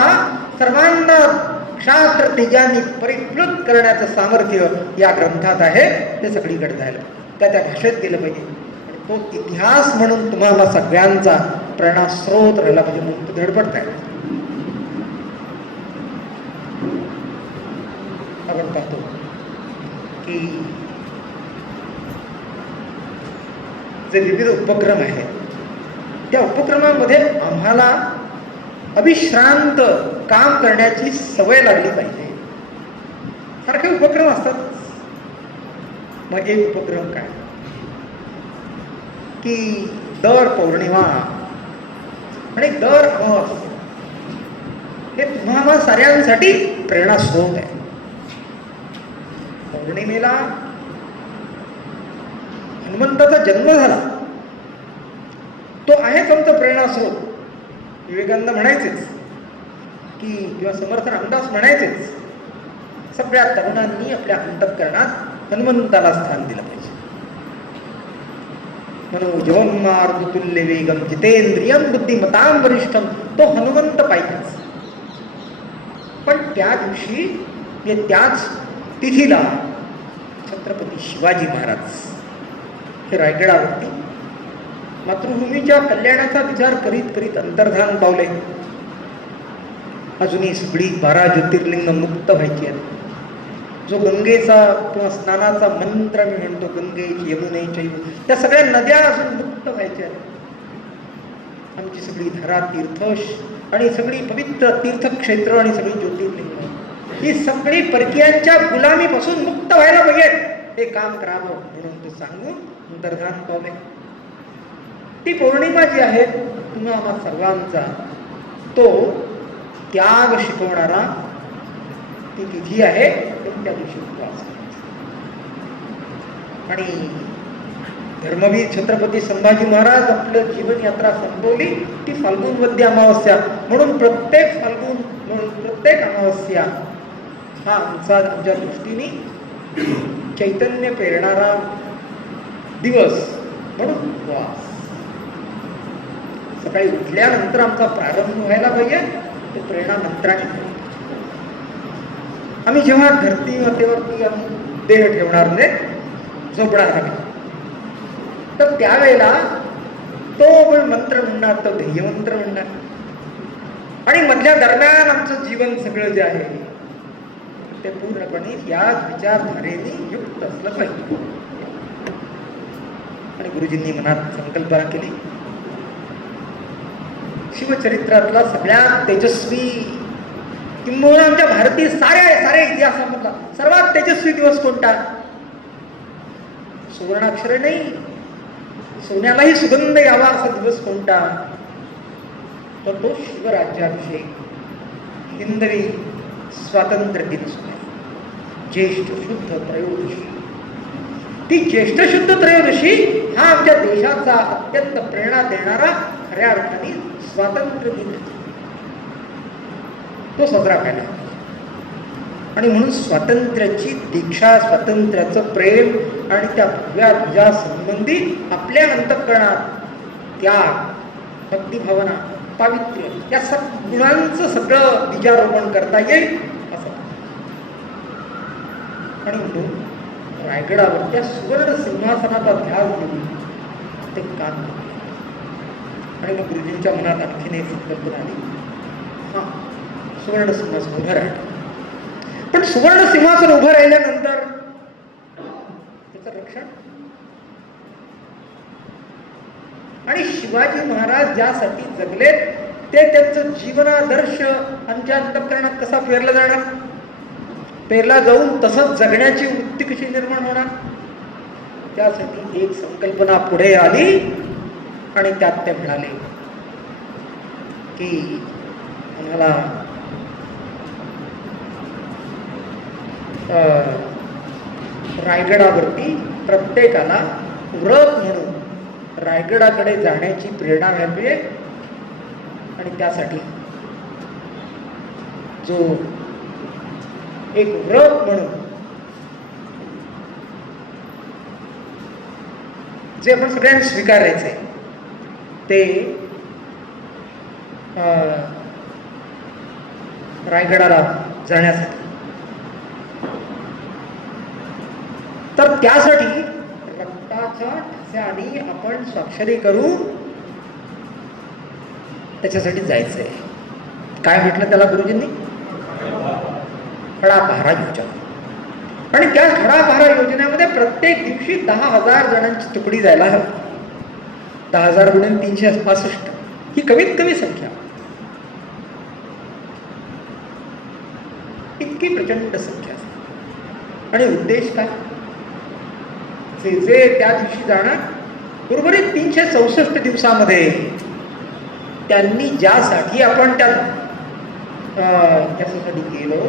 सर्वांना शास्त्र तेजांनी परिप्लुत करण्याचं सामर्थ्य या ग्रंथात आहे. ते सगळीकडे जायला त्या भाषेत गेलं पाहिजे. आणि तो इतिहास म्हणून तुम्हाला सगळ्यांचा प्रेरणा स्रोत राहिला पाहिजे, म्हणून तो धडपडताय. आपण पाहतो की जे विविध उपक्रम आहेत त्या उपक्रमामध्ये आम्हाला अविश्रांत काम करण्याची सवय लागली पाहिजे. सारखे उपक्रम असतात. मग एक उपक्रम काय की दर पौर्णिमा आणि दर अमावास्या हे तुम्हाला साऱ्यांसाठी प्रेरणा स्रोत आहे. पौर्णिमेला हनुमंताचा जन्म झाला, तो आहेच आमचा प्रेरणा स्रोत. विवेकानंद म्हणायचेच की, किंवा समर्थ रामदास म्हणायचेच, सगळ्या तरुणांनी आपल्या अंतःकरणात हनुमंताला स्थान दिलं पाहिजे. मनोजवन्मारुतुल्य वेगम जितेंद्रियम बुद्धिमतां वरिष्ठम, तो हनुमंत पाहिजेच. पण त्या दिवशी त्याच तिथीला छत्रपती शिवाजी महाराज हे रायगडावरती मातृभूमीच्या कल्याणाचा विचार करीत करीत अंतर्धान पावले. अजूनही सगळी 12 ज्योतिर्लिंग मुक्त व्हायची आहेत. जो गंगेचा किंवा स्नानाचा मंत्र मी म्हणतो, गंगे यमुने चैव, त्या सगळ्या नद्या अजून मुक्त व्हायच्या आहेत. आमची सगळी धरा तीर्थ आणि सगळी पवित्र तीर्थक्षेत्र आणि सगळी ज्योतिर्लिंग ही सगळी परकीयांच्या गुलामीपासून मुक्त व्हायला पाहिजे. हे काम करावं म्हणून तो सांगून अंतर्धान पावले. ती पौर्णिमा जी आहे तुम्हा आम्हा सर्वांचा तो त्याग शिकवणारा ती तिथी आहे. त्या दिवशी उपवास आणि धर्मवीर छत्रपती संभाजी महाराज आपलं जीवन यात्रा संपवली ती फाल्गुन वद्य अमावस्या. म्हणून प्रत्येक फाल्गुन म्हणून प्रत्येक अमावस्या हा आमच्या दृष्टीने चैतन्य पेरणारा दिवस म्हणून उपवास. सकाळी उठल्यानंतर आमचा प्रारंभ व्हायला पाहिजे तो प्रेरणा मंत्राने. आम्ही जेव्हा धरती मातेवरती आम्ही देह ठेवणार म्हणजे झोपणार आम्ही, तर त्यावेळेला तो पण मंत्र म्हणणार, तो ध्येयमंत्र म्हणणार. आणि मधल्या दरम्यान आमचं जीवन सगळं जे आहे ते पूर्णपणे याच विचारधारेने युक्त असलं पाहिजे. आणि गुरुजींनी मनात संकल्पना केली, शिवचरित्रातला सगळ्यात तेजस्वी किंबहुना आमच्या भारतीय साऱ्या इतिहासामधला सर्वात तेजस्वी दिवस कोणता? सुवर्णाक्षरे नाही, सोन्यालाही सुगंध यावा असा दिवस कोणता? तर तो शिवराज्याभिषेक, हिंदवी स्वातंत्र्य दिन असतो, ज्येष्ठ शुद्ध त्रयोदशी. ती ज्येष्ठ शुद्ध त्रयोदशी हा आमच्या देशाचा अत्यंत प्रेरणा देणारा खऱ्या अर्थाने स्वातंत्र्य दिन तो साजरा व्हायला. आणि म्हणून स्वातंत्र्याची दीक्षा, स्वातंत्र्याचं प्रेम आणि त्या भगव्या ध्वजा संबंधी आपल्या अंतःकरणात त्याग, भक्तिभावना, पावित्र्य या गुणांचं सगळं बीजारोपण करता येईल असं. आणि म्हणून रायगडावर त्या सुवर्ण सिंहासनाचा ध्यास देऊन ते काम केलं. आणि मग गुरुजींच्या मनात आणखीन एक संकल्पना आली, हा सुवर्ण सिंहासन उभं राहिलं. पण सुवर्ण सिंहासन उभं राहिल्यानंतर त्याचं रक्षण. आणि शिवाजी महाराज ज्यासाठी जगलेत ते त्यांचं जीवनादर्श आमच्या अंतःकरणात कसा पेरला जाणार? पेरला जाऊन तसंच जगण्याची वृत्ती कशी निर्माण होणार? त्यासाठी एक संकल्पना पुढे आली आणि त्यात ते म्हणाले की आम्हाला रायगडावरती प्रत्येकाला व्रत म्हणून रायगडाकडे जाण्याची प्रेरणा मिळते. आणि त्यासाठी जो एक व्रत म्हणून जे आपण सगळ्यांनी स्वीकारायचे ते रायगडाला जाण्यासाठी. तर त्यासाठी रक्ताच्या ठस्याने आपण स्वाक्षरी करू, त्याच्यासाठी जायचंय. काय म्हटलं त्याला गुरुजींनी? खडापहारा योजना. आणि त्या खडापहारा योजनेमध्ये प्रत्येक दिवशी 10,000 जणांची तुकडी जायला हवी. 10,000 गुणून 365 ही कमीत कमी संख्या. इतकी प्रचंड संख्या. आणि उद्देश काय? जे जे त्या दिवशी जाणार उर्वरित 364 दिवसामध्ये त्यांनी ज्यासाठी आपण त्यासाठी गेलो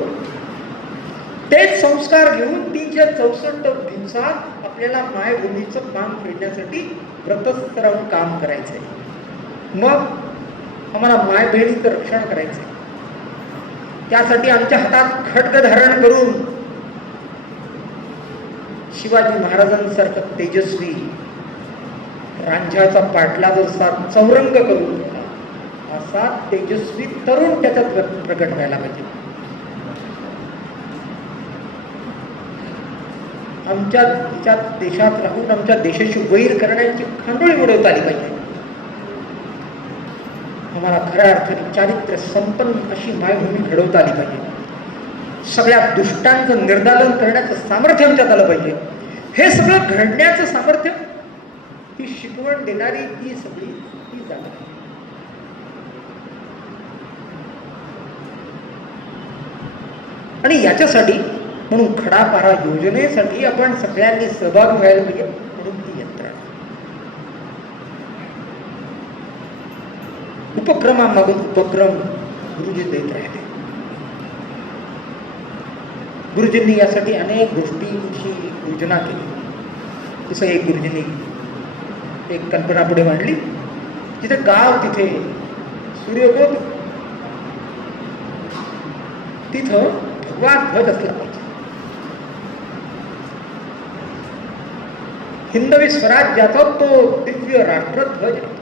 तेच संस्कार घेऊन 364 दिवसात आपल्याला मायभूमीचं पान फेडण्यासाठी व्रतस्थ राहून काम करायचंय. मग आम्हाला माय बहिणीचं रक्षण करायचंय. त्यासाठी आमच्या हातात खड्ग धारण करून शिवाजी महाराजांसारखं तेजस्वी रांझ्याचा पाटला जसा चौरंग करून असा तेजस्वी तरुण त्याच्यात प्रकट व्हायला पाहिजे. आमच्या देशात राहून आमच्या देशाची वैर करण्याची खांडोळी उडवता आली पाहिजे. आम्हाला खऱ्या अर्थाने चारित्र्य संपन्न अशी मायभूमी घडवता आली पाहिजे. सगळ्या दुष्टांचं निर्दालन करण्याचं सामर्थ्य आमच्यात आलं पाहिजे. हे सगळं घडण्याचं सामर्थ्य ही शिकवण देणारी ती सगळी ती जागा. आणि याच्यासाठी म्हणून खडापारा योजनेसाठी आपण सगळ्यांनी सहभागी व्हायला पाहिजे. म्हणून ही यंत्रणा उपक्रमामागून उपक्रम गुरुजी देत राहिले. गुरुजींनी यासाठी अनेक गोष्टींची योजना केली. जसं एक गुरुजींनी एक कल्पना पुढे मांडली, जिथे गाव तिथे सूर्यग्रोत तिथं भगवा ध्वज असला पाहिजे. हिंदवी स्वराज्याचा तो दिव्य राष्ट्रध्वज आहे.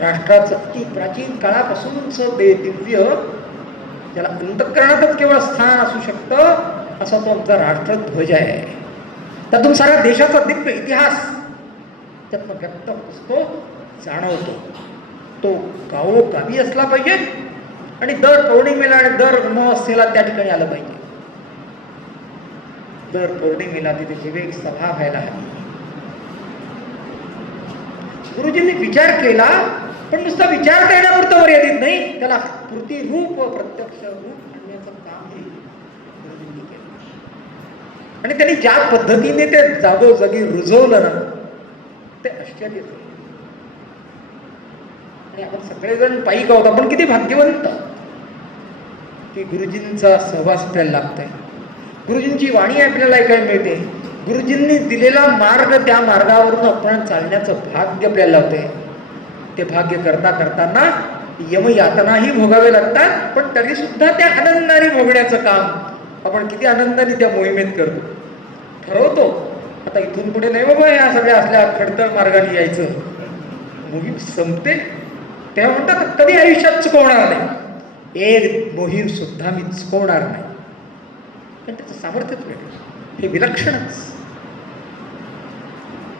राष्ट्राचं अति प्राचीन काळापासूनच दिव्य ज्याला अंतःकरणातच केवळ स्थान असू शकतं असा तो आमचा राष्ट्रध्वज आहे. त्यातून साऱ्या देशाचा दिव्य इतिहास त्यातनं व्यक्त होत असतो, जाणवतो. तो गावोगावी असला पाहिजे आणि दर पौर्णिमेला आणि दर अमावस्येला त्या ठिकाणी आलं पाहिजे. दर पौर्णिमेला तिथे विवेक सभा व्हायला हवी. गुरुजींनी विचार केला, पण नुसता विचार करण्यापुरतं मर्यादित नाही, त्याला कृती रूप व प्रत्यक्ष रूप आणण्याचं कामही गुरुजींनी केलं. आणि त्यांनी ज्या पद्धतीने ते जागोजागी रुजवलं ना ते आश्चर्य. आणि आपण सगळेजण पायिक आहोत. आपण किती भाग्यवंत की गुरुजींचा सहवास आपल्याला लागतोय. गुरुजींची वाणी आपल्याला ऐकायला मिळते. गुरुजींनी दिलेला मार्ग, त्या मार्गावरून आपण चालण्याचं भाग्य आपल्याला लावते. ते भाग्य करता करताना यमयातनाही भोगावे लागतात, पण तरी सुद्धा त्या आनंदाने भोगण्याचं काम आपण किती आनंदाने त्या मोहिमेत करतो. ठरवतो आता इथून पुढे नाही बाबा या सगळ्या असल्या खडतर मार्गाने यायचं. मोहीम संपते तेव्हा म्हणतात कधी आयुष्यात चुकवणार नाही. एक मोहीम सुद्धा मी चुकवणार नाही. पण त्याचं सामर्थ्यच वेगळं, हे विलक्षणच.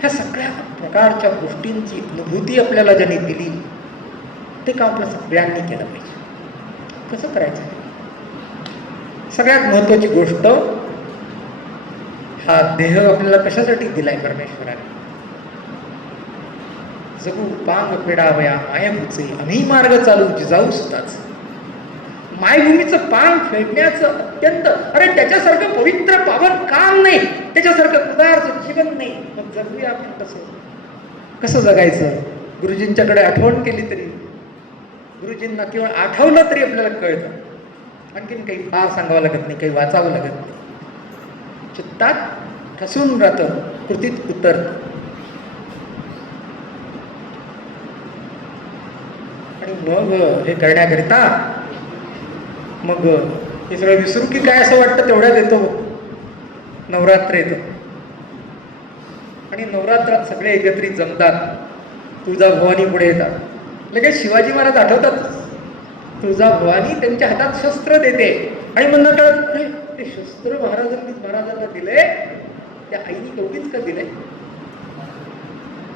ह्या सगळ्या प्रकारच्या गोष्टींची अनुभूती आपल्याला ज्यांनी दिली ते काम आपल्या सगळ्यांनी केलं पाहिजे. कसं करायचं? सगळ्यात महत्वाची गोष्ट, हा देह आपल्याला कशासाठी दिलाय परमेश्वराने? जगू पांग फेडावया मायभूचे आम्ही मार्ग चालू जाऊ सुद्धाच. मायभूमीचं पान फेडण्याचं अत्यंत, अरे त्याच्यासारखं पवित्र पावन काम नाही, त्याच्यासारखं उदार जीवन नाही. मग जगूया आपण कसं जगायचं? गुरुजींच्याकडे आठवण केली तरी, गुरुजींना केवळ आठवलं तरी आपल्याला कळतं. आणखीन काही फार सांगावं लागत नाही, काही वाचावं लागत नाही. चित्तात ठसून राहतं, कृतीत उतरतं. आणि मग हे करण्याकरिता मग हे सगळं विसरू की काय असं वाटतं तेवढ्यात येतो नवरात्र येतं. आणि नवरात्रात सगळे एकत्रित जमतात. तुळजाभवानी पुढे येतात. लगेच शिवाजी महाराज आठवतात. तुळजाभवानी त्यांच्या हातात शस्त्र देते आणि म्हणणं कळत, अरे ते शस्त्र महाराजांना दिले, त्या आईनी एवढीच का दिलंय?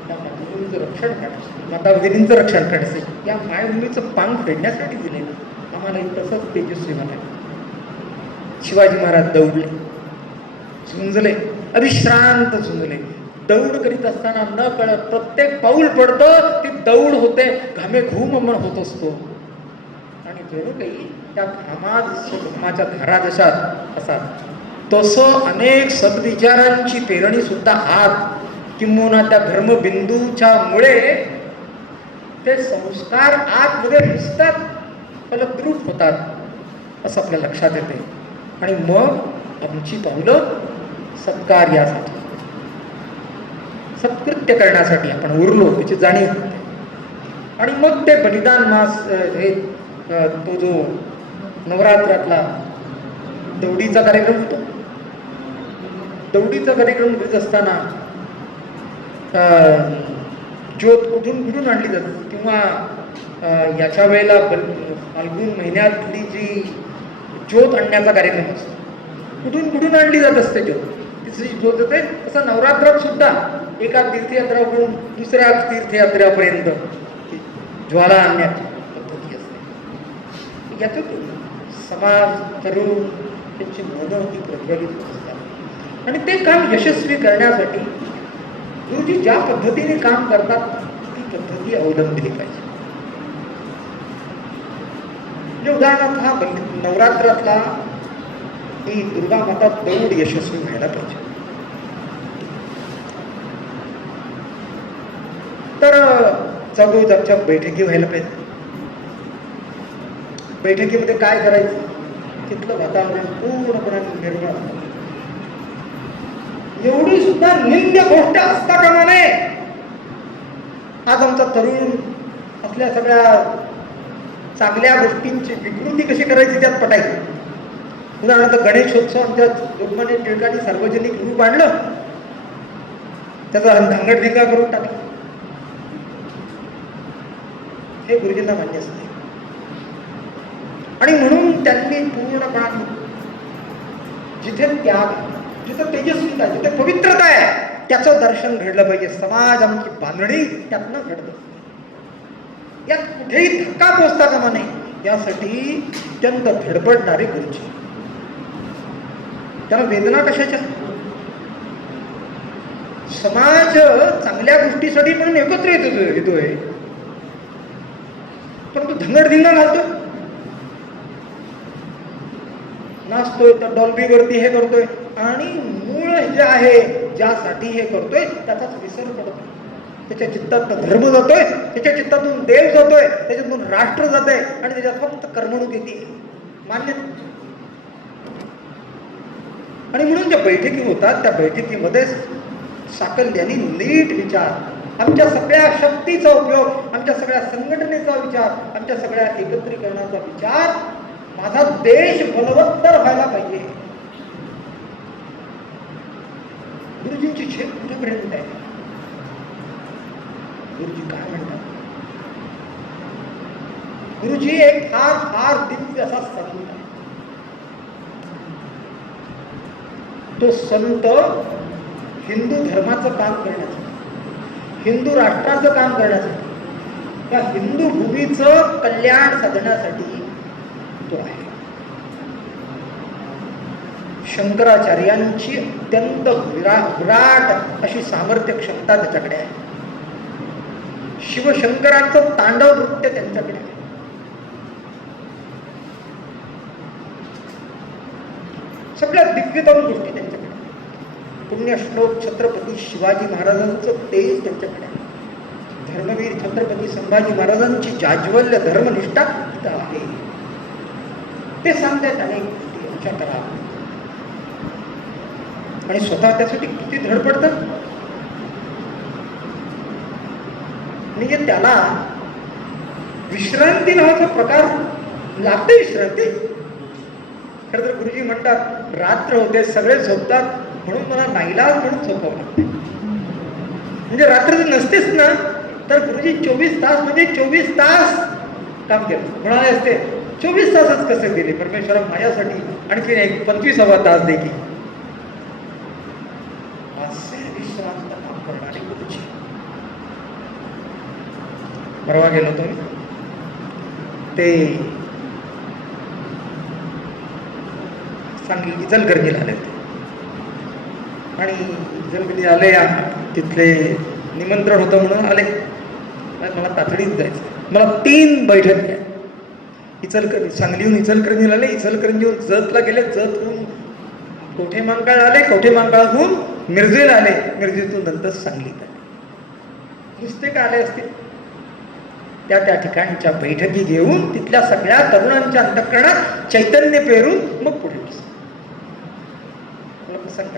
त्या मातृभूमीचं रक्षण करण्यासाठी, माता भगिनींचं रक्षण करण्यासाठी, या मायभूमीचं पांग फेडण्यासाठी दिले ना. आम्हाला तसंच तेजस्वी म्हणा. शिवाजी महाराज दौडले, झुंजले, अविश्रांत झुंजले. दौड करीत असताना न कळत प्रत्येक पाऊल पडतं ती दौड होते, घामे घूम मन होत असतो. आणि जणू काही त्या घामाच्या धारा जशा असा तसं अनेक सद्विचारांची पेरणी सुद्धा आज किंबहुना त्या धर्मबिंदूच्या मुळे ते संस्कार आतमध्ये रुजतात, फलद्रूप होतात असं आपल्या लक्षात येते. आणि मग आमची पावलं सत्कार्यासाठी, सत्कृत्य करण्यासाठी आपण उरलो त्याची जाणीव होते. आणि मग ते बलिदान मास हे तो जो नवरात्रातला दौडीचा कार्यक्रम होतो. दौडीचा कार्यक्रम करीत असताना ज्योत कुठून आणली जाते, किंवा याच्या वेळेला फाल्गुन महिन्यातली जी ज्योत आणण्याचा कार्यक्रम असतो, कुठून आणली जात असते ज्योत, तिची ज्योत येते. तसं नवरात्रात सुद्धा एका तीर्थयात्राकडून दुसऱ्या तीर्थयात्रेपर्यंत ज्वाला आणण्याची पद्धती असते. याच्यातून समाज, तरुण त्यांची मनं ही प्रज्वलित होत असतात. आणि ते काम यशस्वी करण्यासाठी गुरुजी ज्या पद्धतीने काम करतात ती पद्धती अवलंबली पाहिजे. उदाहरणार्थ हा नवरात्रातला ही दुर्गा माता दौड यशस्वी व्हायला पाहिजे. तर जागोजागच्या बैठकी व्हायला पाहिजे. बैठकीमध्ये काय करायचं, तिथलं वातावरण पूर्णपणे निर्मळ असतं. एवढी सुद्धा निंद्य गोष्ट असता कामा नये. आज आमचा तरुण आपल्या सगळ्या चांगल्या गोष्टींची विकृती कशी करायची त्यात पटायची. उदाहरणार्थ गणेशोत्सव आमच्या लोकमान्य टिळकांनी सार्वजनिक रूप आणलं, त्याचा धांगडधिंगा करून टाकला. हे गुरुजींना मान्य असते. आणि म्हणून त्यांनी पूर्णपणे जिथे त्याग, जिथे तेजस्विता, जिथे पवित्रता आहे त्याचं दर्शन घडलं पाहिजे. समाज आमची बांधणी त्यातनं घडत असते. यात कुठेही धक्का पोचता कामा नये यासाठी अत्यंत धडपडणारे गुरुजी. त्याला वेदना कशाच्या, समाज चांगल्या गोष्टीसाठी म्हणून एकत्र येतोय, परंतु धंगडधिंगा घालतोय, नाचतोय, तर डॉल्बीवरती हे करतोय आणि मूळ जे आहे ज्यासाठी हे करतोय त्याचाच विसर पडतोय. त्याच्या चित्तातून धर्म जातोय, त्याच्या चित्तातून देव जातोय, त्याच्यातून राष्ट्र जातोय आणि त्याच्यात फक्त कर्मणूक येते. मान्य. आणि म्हणून ज्या बैठकी होतात त्या बैठकीमध्ये साकल्याने नीट विचार, आमच्या सगळ्या शक्तीचा उपयोग, आमच्या सगळ्या संघटनेचा विचार, आमच्या सगळ्या एकत्रीकरणाचा विचार, माझा देश बलवत्तर व्हायला पाहिजे. गुरुजींची झेप कुठेपर्यंत आहे, गुरुजी काय म्हणतात. गुरुजी एक फार फार दिव्य असा संत आहे. तो संत हिंदू धर्माचं काम करण्यासाठी, हिंदू राष्ट्राचं काम करण्यासाठी, त्या हिंदू भूमीचं कल्याण साधण्यासाठी तो आहे. शंकराचार्यांची अत्यंत विराट अशी सामर्थ्य क्षमता त्याच्याकडे आहे. शिवशंकरांचं तांडव नृत्य त्यांच्याकडे आहे. सगळ्या दिव्यतम गोष्टी त्यांच्याकडे. पुण्यश्लोक छत्रपती शिवाजी महाराजांचं तेज त्यांच्याकडे आहे. धर्मवीर छत्रपती संभाजी महाराजांची जाज्वल्य धर्मनिष्ठा तिथं आहे. ते सांगतात अनेक गोष्टी अशा करा, आणि स्वतः त्यासाठी किती धडपडतात. म्हणजे त्याला विश्रांती नावाचा प्रकार लागते. विश्रांती खरं तर गुरुजी म्हणतात रात्र होते, सगळे झोपतात, म्हणून मला नाईलाज म्हणून झोपावं लागते. म्हणजे रात्र जर नसतेच ना तर गुरुजी 24 तास म्हणजे 24 तास काम केलं. म्हणाले असते 24 तासच कसे दिले परमेश्वरा माझ्यासाठी, आणखी एक 25वा तास दे की. असे विश्रांत काम करणारे गुरुजी. परवा गेलो होतो मी, ते सांगली इचलकरंजीला आले होते. आणि इचलकरंजी आले, तिथले निमंत्रण होतं म्हणून आले. मला तातडीत जायचं. मला 3 बैठक घ्या. सांगलीहून इचलकरंजीला आले, इचलकरंजीहून जतला गेले, जतहून कोठे मंकाळ आले, कोठे मंकाळहून मिरजेला आले, मिरजेतून नंतर सांगलीत आले. नुसते का आले असतील? त्या ठिकाणच्या बैठकी घेऊन तिथल्या सगळ्या तरुणांच्या अंतःकरणात चैतन्य पेरून मग पुढे प्रसंग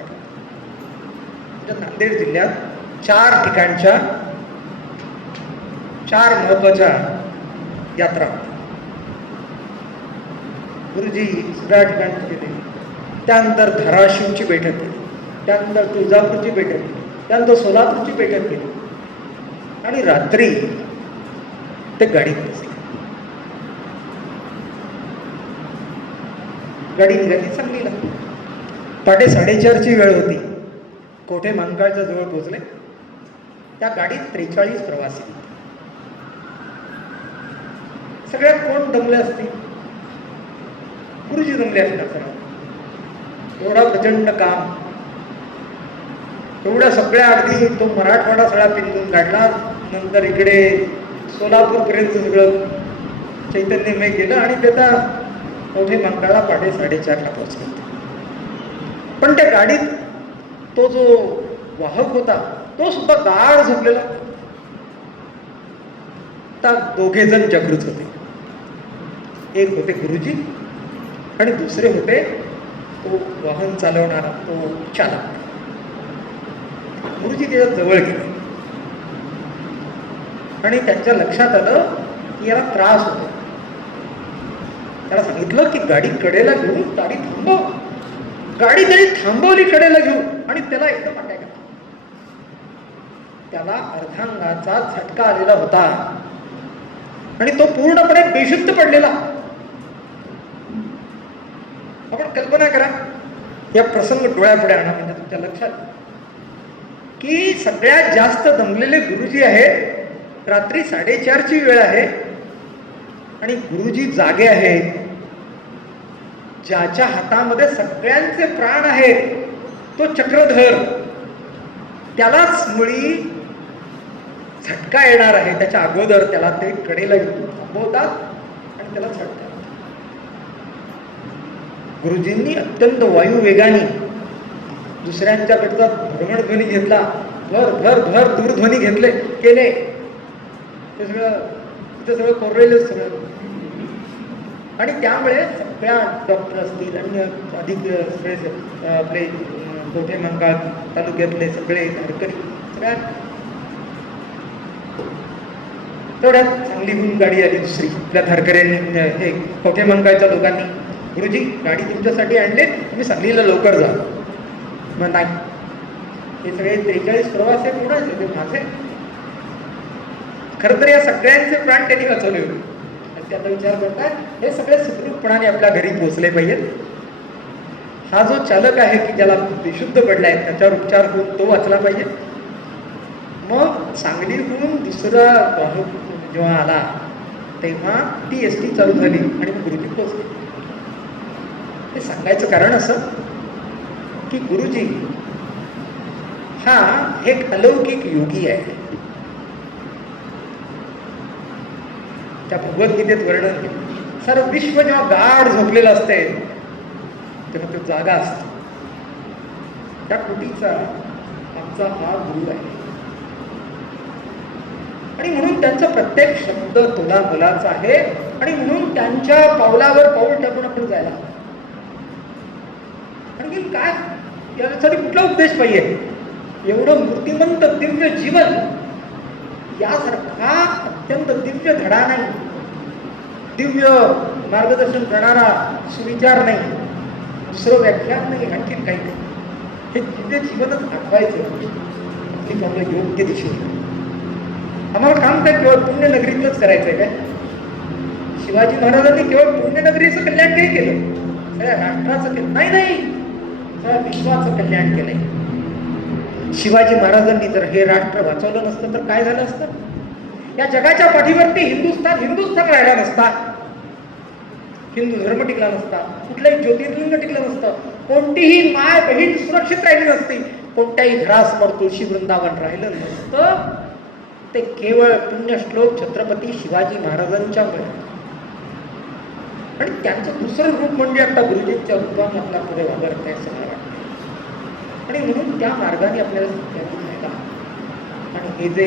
नांदेड जिल्ह्यात 4 ठिकाणच्या 4 महत्वाच्या यात्रा. गुरुजी 16 ठिकाणी केली. त्यानंतर धाराशिवची बैठक केली, त्यानंतर तुळजापूरची बैठक केली, त्यानंतर सोलापूरची बैठक केली आणि रात्री ते गाडीत बसले. गाडी निघाली सांगलीला. 4:30ची वेळ होती. कोठे मंकाळच्या जवळ पोहोचले. त्या गाडीत 43 प्रवासी. सगळ्यात कोण दमले असतील? गुरुजी दमले असणार सगळ्यात. एवढा प्रचंड काम, एवढ्या सगळ्या अगदी तो मराठवाडा सगळा पिंजून काढला. नंतर इकडे सोलापूर पर्यंत सगळं चैतन्यमय गेलं आणि त्याचा कोठे मंकाळला 4:30ला पोहोचला. पण त्या गाडीत तो जो वाहक होता तो सुद्धा गाढ झोपलेला. त्या 2 जण जागृत होते. एक होते गुरुजी आणि दुसरे होते तो वाहन चालवणारा तो चालक. गुरुजी त्याच्या जवळ गेले आणि त्यांच्या लक्षात आलं की याला त्रास होतो. त्याला सांगितलं की गाडी कडेला घेऊन गाडी थांबव. गाडी तरी थांबवली कडेला घेऊन आणि त्याला एकदम अटॅक आला. त्याला अर्धांगाचा झटका आलेला होता आणि तो पूर्णपणे बेशुद्ध पडलेला. आपण कल्पना करा, या प्रसंग डोळ्यापुढे आणा म्हणजे तुमच्या लक्षात की सगळ्यात जास्त दमलेले गुरुजी आहेत. रात्री 4:30ची वेळ आहे आणि गुरुजी जागे आहेत. ज्याच्या हातामध्ये सगळ्यांचे प्राण आहेत तो चक्रधर, त्यालाच मुळी झटका येणार आहे. त्याच्या अगोदर त्याला ते कडेला घेऊन थांबवतात आणि त्याला झटका. गुरुजींनी अत्यंत वायुवेगाने दुसऱ्यांच्याकडचा भ्रमणध्वनी घेतला. भर भर भर दूरध्वनी घेतले केले. ते सगळं कोरलेलं सगळं. आणि त्यामुळे सगळ्या डॉक्टर असतील अन्य अधिक सगळे आपले कोठे मंकाळ तालुक्यातले सगळे धारकरी सगळ्या तेवढ्यात सांगलीहून गाडी आली दुसरी. आपल्या धारकऱ्यांनी हे कोठे मंकाळच्या लोकांनी, गुरुजी गाडी तुमच्यासाठी आणले, तुम्ही सांगलीला लवकर जा. मग नाही, हे सगळे 43 प्रवासी कोणाचे? ते माझे. खरं तर या सगळ्यांचे प्राण त्यांनी वाचवले होते. आणि त्याचा विचार करतात हे सगळे सुखरूपपणाने आपल्या घरी पोहोचले पाहिजेत. हा जो चालक आहे की ज्याला बेशुद्ध पडलाय त्याच्यावर उपचार होऊन तो वाचला पाहिजे. मग सांगलीहून दुसरा वाहक जेव्हा आला तेव्हा ती एसटी चालू झाली आणि मग गुरुजी पोहोचले. हे सांगायचं कारण असं की गुरुजी हा एक अलौकिक योगी आहे. त्या भगवद्गीतेत वर्णन केलं. सर्व विश्व जेव्हा गाढ झोपलेलं असते तेव्हा तो जागा असतो. त्या कुटीचा आमचा हा गुरु आहे आणि म्हणून त्यांचा प्रत्येक शब्द तोला मोलाचा आहे आणि म्हणून त्यांच्या पावलावर पाऊल टाकून आपण जायला. आणखी काय यासाठी कुठला उपदेश पाहिजे? एवढं मूर्तिमंत दिव्य जीवन, यासारखा अत्यंत दिव्य धडा नाही, दिव्य मार्गदर्शन करणारा सुविचार नाही, दुसरं व्याख्यान नाही, आणखीन काही नाही. हे दिव्य जीवनच दाखवायचं आपली पावलं योग्य दिशेने. आम्हाला काम काय केवळ पुण्यनगरीतच करायचंय काय? शिवाजी महाराजांनी केवळ पुण्यनगरीचं कल्याण नाही केलं, सगळ्या राष्ट्राचं केलं नाही, सगळ्या विश्वाचं कल्याण केलंय. शिवाजी महाराजांनी जर हे राष्ट्र वाचवलं नसतं तर काय झालं असतं? या जगाच्या पाठीवरती हिंदुस्थान राहिला नसता, हिंदू धर्म टिकला नसता, कुठलंही ज्योतिर्लिंग टिकलं नसतं, कोणतीही माय बहीण सुरक्षित राहिली नसती, कोणत्याही घरासमोर तुळशी वृंदावन राहिलं नसतं. ते केवळ पुण्यश्लोक छत्रपती शिवाजी महाराजांच्या मुळे. आणि त्यांचं दुसरं रूप म्हणजे आता गुरुजींच्या रूपात आपला पुढे वावरत आहे असं मला वाटतं. आणि म्हणून त्या मार्गाने आपल्याला जायला. आणि हे जे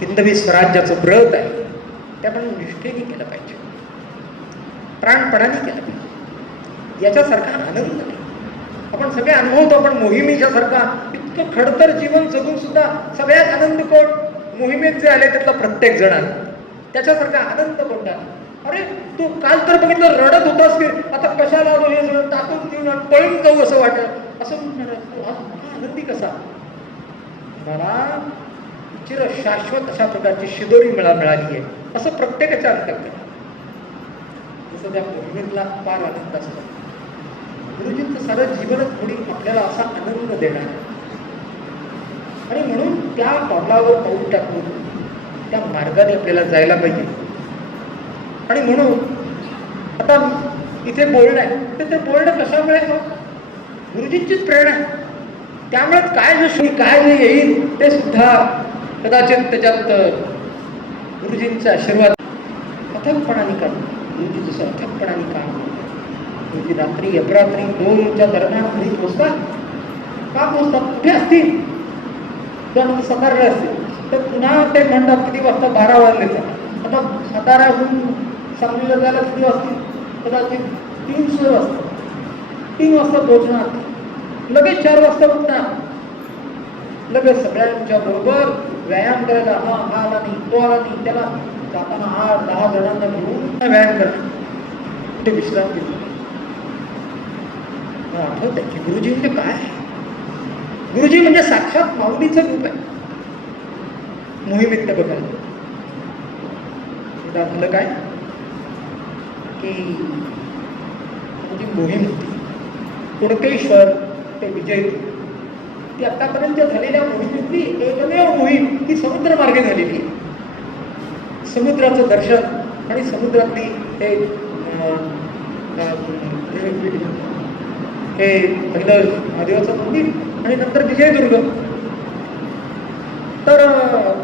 हिंदवी स्वराज्याचं व्रत आहे ते आपण निष्ठेने केलं पाहिजे, प्राणपणाने केलं पाहिजे. याच्यासारखा आनंद नाही. आपण सगळे अनुभवतो, आपण मोहिमेच्या सारखा इतकं खडतर जीवन जगून सुद्धा सगळ्यात आनंद कोण? मोहिमेत जे आले त्यातला प्रत्येक जण आला. त्याच्यासारखा आनंद कोणता? अरे तू काल तर बघितलं रडत होतास की आता कशाला आलो, हे सगळं टाकून देऊन पळून जाऊ असं वाटत, असं म्हणणार तू आज मोठा आनंदी कसा? मला चिर शाश्वत अशा प्रकारची शिदोरी मिळाली आहे असं प्रत्येकाच्या अंतर्गत. जसं त्या मोहिमेतला फार आनंद असतो. गुरुजींचं सारं जीवनच थोडी आपल्याला असा आनंद देणार आहे. आणि म्हणून त्या पावलावर पाऊल टाकून त्या मार्गाने आपल्याला जायला पाहिजे. आणि म्हणून आता इथे बोलणं आहे तर ते बोलणं कशामुळे? गुरुजींचीच प्रेरणा आहे. त्यामुळे काय जे येईल ते सुद्धा कदाचित त्याच्यात गुरुजींचा आशीर्वाद अथकपणाने काम. गुरुजी जसं अथकपणाने काम गुरुजी रात्री अपरात्री 2च्या दरम्यान घरी पोचतात. का पोचतात? कुठे असतील? त्यानंतर सातारा असतील तर पुन्हा ते म्हणतात किती वाजता? 12 वाजले. आता साताराहून सांगलीला जायला किती वाजतील? कदाचित 3 वाजता. 3 वाजता पोहोचणार, लगेच 4 वाजता उठणार, लगेच सगळ्यांच्या बरोबर व्यायाम करायला. हा आला नाही, तो आला नाही, त्याला जाताना 8-10 जणांना घेऊन व्यायाम करणार, ते विश्रांती. आठवत आहे की गुरुजी म्हणजे काय? गुरुजी म्हणजे साक्षात माऊलीचं रूप आहे. मोहिमेत बघायला झालं काय की जी मोहीम होती कुणकेश्वर ते विजय, ती आतापर्यंत झालेल्या मोहिमेतली एकमेव मोहीम ही समुद्र मार्गे झालेली आहे. समुद्राचं दर्शन आणि समुद्रातली हे पहिलं महादेवाचं मंदिर आणि नंतर विजयदुर्ग. तर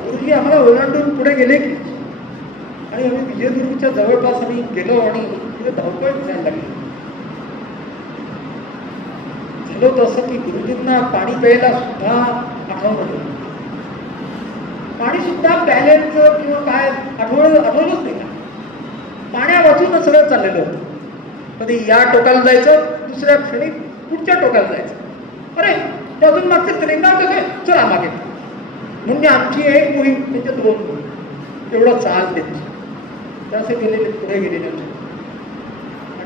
गुरुजी आम्हाला ओलांडून पुढे गेले आणि आम्ही विजयदुर्गच्या जवळपास आम्ही गेलो आणि तिथे धावपळ दिसायला लागली. झालं होतं असं की गुरुजींना पाणी प्यायला सुद्धा आठवलं. पाणी सुद्धा प्यायल्याचं किंवा काय आठवलंच नाही. पाण्या वाचून सगळं चाललेलं होतं. कधी या टोकाला जायचं, दुसऱ्या क्षणी पुढच्या टोकाला जायचं. अरे त्यातून मागचं त्रेंगाव कसं चला मागे. म्हणजे आमची एक मोहीम त्यांच्या 2 मोहीम एवढं चाल त्यांची. असे गेलेले पुढे गेलेले आणि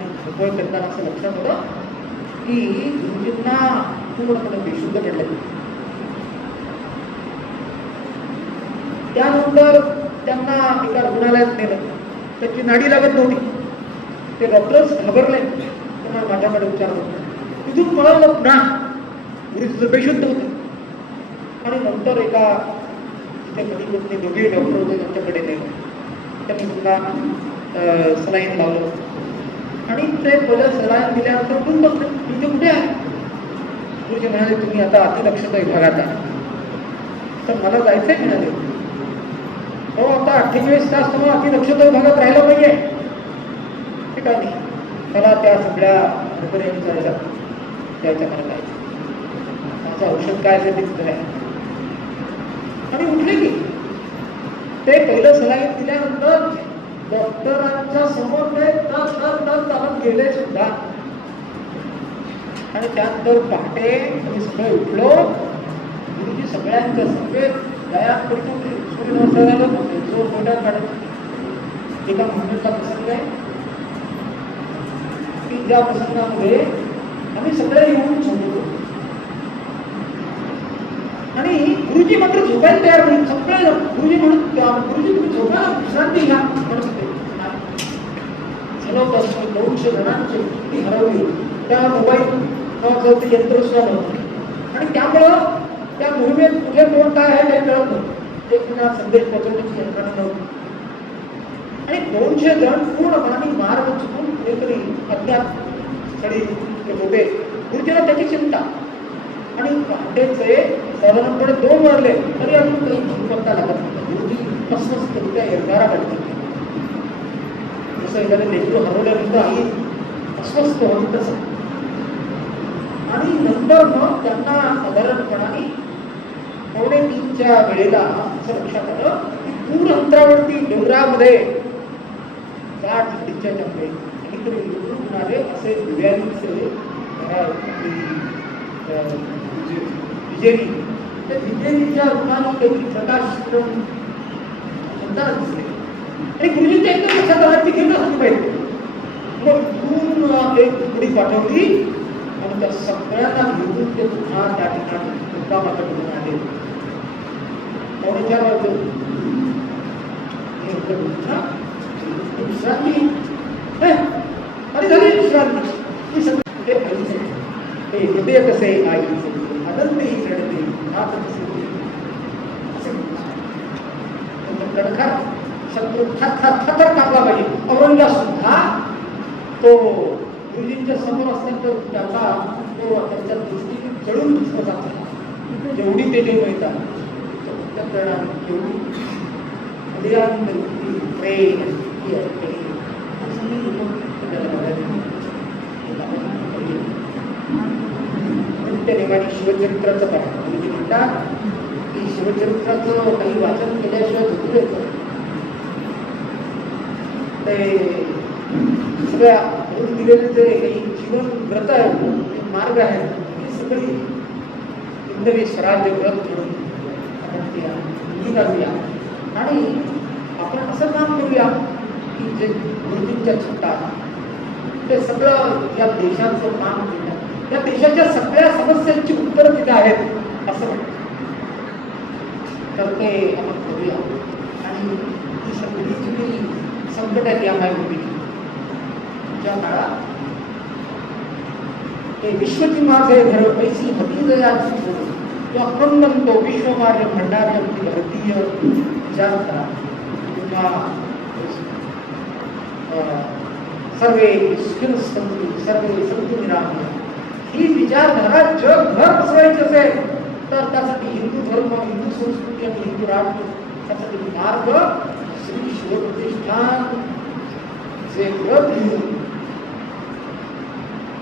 धावपळ करताना असं लक्षात होतं की गुरुजींना पूर्णपणे बेशुद्ध पडलं. त्यानंतर त्यांना एका रुग्णालयात नेलं. त्याची नाडी लागत नव्हती. ते डॉक्टर्स घाबरले. त्यांना माझ्याकडे उपचार होता. तिथून कळलं पुन्हा गुरुजीचं बेशुद्ध होतं. आणि नंतर एका तिथे पती दोघे डॉक्टर होते त्यांच्याकडे नेलं. त्यांनी पुन्हा सलाईन लावलं आणि ते पहिलं सलाईन दिल्यानंतर उठून बसले. तिथे कुठे आहे? गुरुजी म्हणाले तुम्ही आता अतिदक्षता विभागात आहे. तर मला जायचंय म्हणाले. हो आता 48 तास तुम्हाला अतिदक्षता विभागात राहिलं पाहिजे. ठीक आहे नाही, मला त्या सगळ्या रुग्णांच्या द्यायचं मला जायचं. माझं औषध काय असेल ते तिथं आहे. आणि उठले की ते पहिलं सलाईन दिल्यानंतर डॉक्टरांच्या समोर ते चालत गेले सुद्धा. आणि त्यानंतर पहाटे आम्ही सगळे उठलो. गुरुजी सगळ्यांच्या सगळे व्यायाम करतो. सूर्यनमस्काराला जो मोठा काढत एका मोहिमेचा प्रसंग आहे की ज्या प्रसंगामध्ये आम्ही सगळे येऊन झोपतो आणि गुरुजी मात्र झोपायला तयार नाही. सगळे गुरुजी गुरुजी तुम्ही झोपा, विश्रांती घ्या म्हणत होते. झालं तसं 200 जणांची ती हरवली. त्या मोबाईल नावाचं यंत्र सुद्धा नव्हतं आणि त्यामुळं त्या मोहिमेत कुठे कोण काय आहे हे कळत नव्हतं. ते पुन्हा संदेश पोहोचवण्याची यंत्रणा नव्हती. आणि 200 जण पूर्णपणे मार्ग चुकून कुठेतरी अज्ञात स्थळी होते. गुरुजीला त्याची चिंता. आणि पहाटेचे साधारणपणे 2 वाजले तरी अजून काही झोपता लागत नव्हतं. गुरुजी अस्वस्थरित्या एरगारा काढतात. जसं एखादं लेकरू हरवल्यानंतर आई अस्वस्थ होती तसं. आणि नंतर मग गुरुजींच्या वेळेला असं लक्षात आलं की दूर अंतरावरती डोंगरामध्ये दाट झाडीच्या जंगले काहीतरी होणारे असे दिव्यांचे विजेरी, त्या विजेरीच्या रूपाने काहीतरी प्रकाश दिसले आणि गुरुजींच्या एकदम लक्षात आलं ती घेतलं पाहिजे. मग इथून एक तुकडी पाठवली आणि त्या सगळ्यांना घेऊन ते पुन्हा त्या ठिकाणी मुक्कामाला घेऊन आले. पावणेचार वाजले विश्रांती आणि झाली विश्रांती. हे आईचे हे हृदय कसे आईचे आनंदही रडते नाथ कसे कडखा शत्रू थर कापला पाहिजे. औरंगा सुद्धा तो गुरुजींच्या समोर असताना त्याच्या दृष्टीने जळून दिसत जातो. जेवढी तेजे मिळतात त्या प्रणाली जेवढी प्रेम त्या नेमाने शिवचरित्राचं पाठ गुरुजी म्हणतात की शिवचरित्राचं काही वाचन केल्याशिवाय झोपू येतं. ते सगळ्या दिलेले जे काही जीवन व्रत आहे मार्ग आहे ही सगळी हिंदवी स्वराज्य व्रत म्हणून आपण घालूया आणि आपण असं काम करूया की जे गुरुजींच्या छटा ते सगळं या देशाचं काम केलं, या देशाच्या सगळ्या समस्यांची उत्तरं तिथे आहेत असं म्हणतात. तर ते आपण करूया आणि ही सगळी जी संकट आहेत या मायभूमीच्या काळात ते विश्वची माझे घर पैसी होती जयाची सोड तो अखंडंतो विश्वमार्य भंडार्य भारतीय विचारता किंवा सर्वे स्थिर संतु सर्वे संतु निरामय ही विचारधारा जगभर पसरायची असेल तर त्यासाठी हिंदू धर्म, हिंदू संस्कृती आणि हिंदू राष्ट्र त्यासाठी मार्ग श्री शिवप्रतिष्ठान जे व्रत घेऊन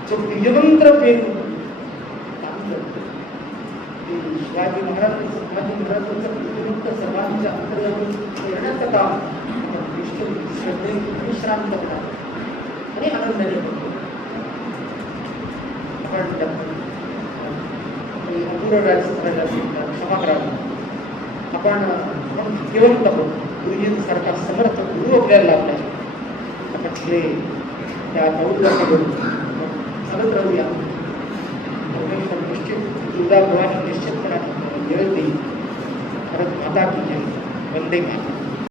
जो बीजमंत्र पेरून शिवाजी महाराज संभाजी महाराजांचं बीजमंत्र सर्वांच्या अंतर्गत येण्याचं काम श्रद्धे विश्रांत करतात आणि आनंदाने करतो. अपूर्ण राजस्थानाला क्षमा करावी. आपण जिवंत आहोत. गुरुजींसारखा समर्थ गुरु आपल्याला लाभला. आपण सगळे त्या गौरवाकडून चालत राहूया. परमेश्वर निश्चित दुर्गा भवानी निश्चितपणे वेळ देईल. भारत माता की जय. वंदे मातरम.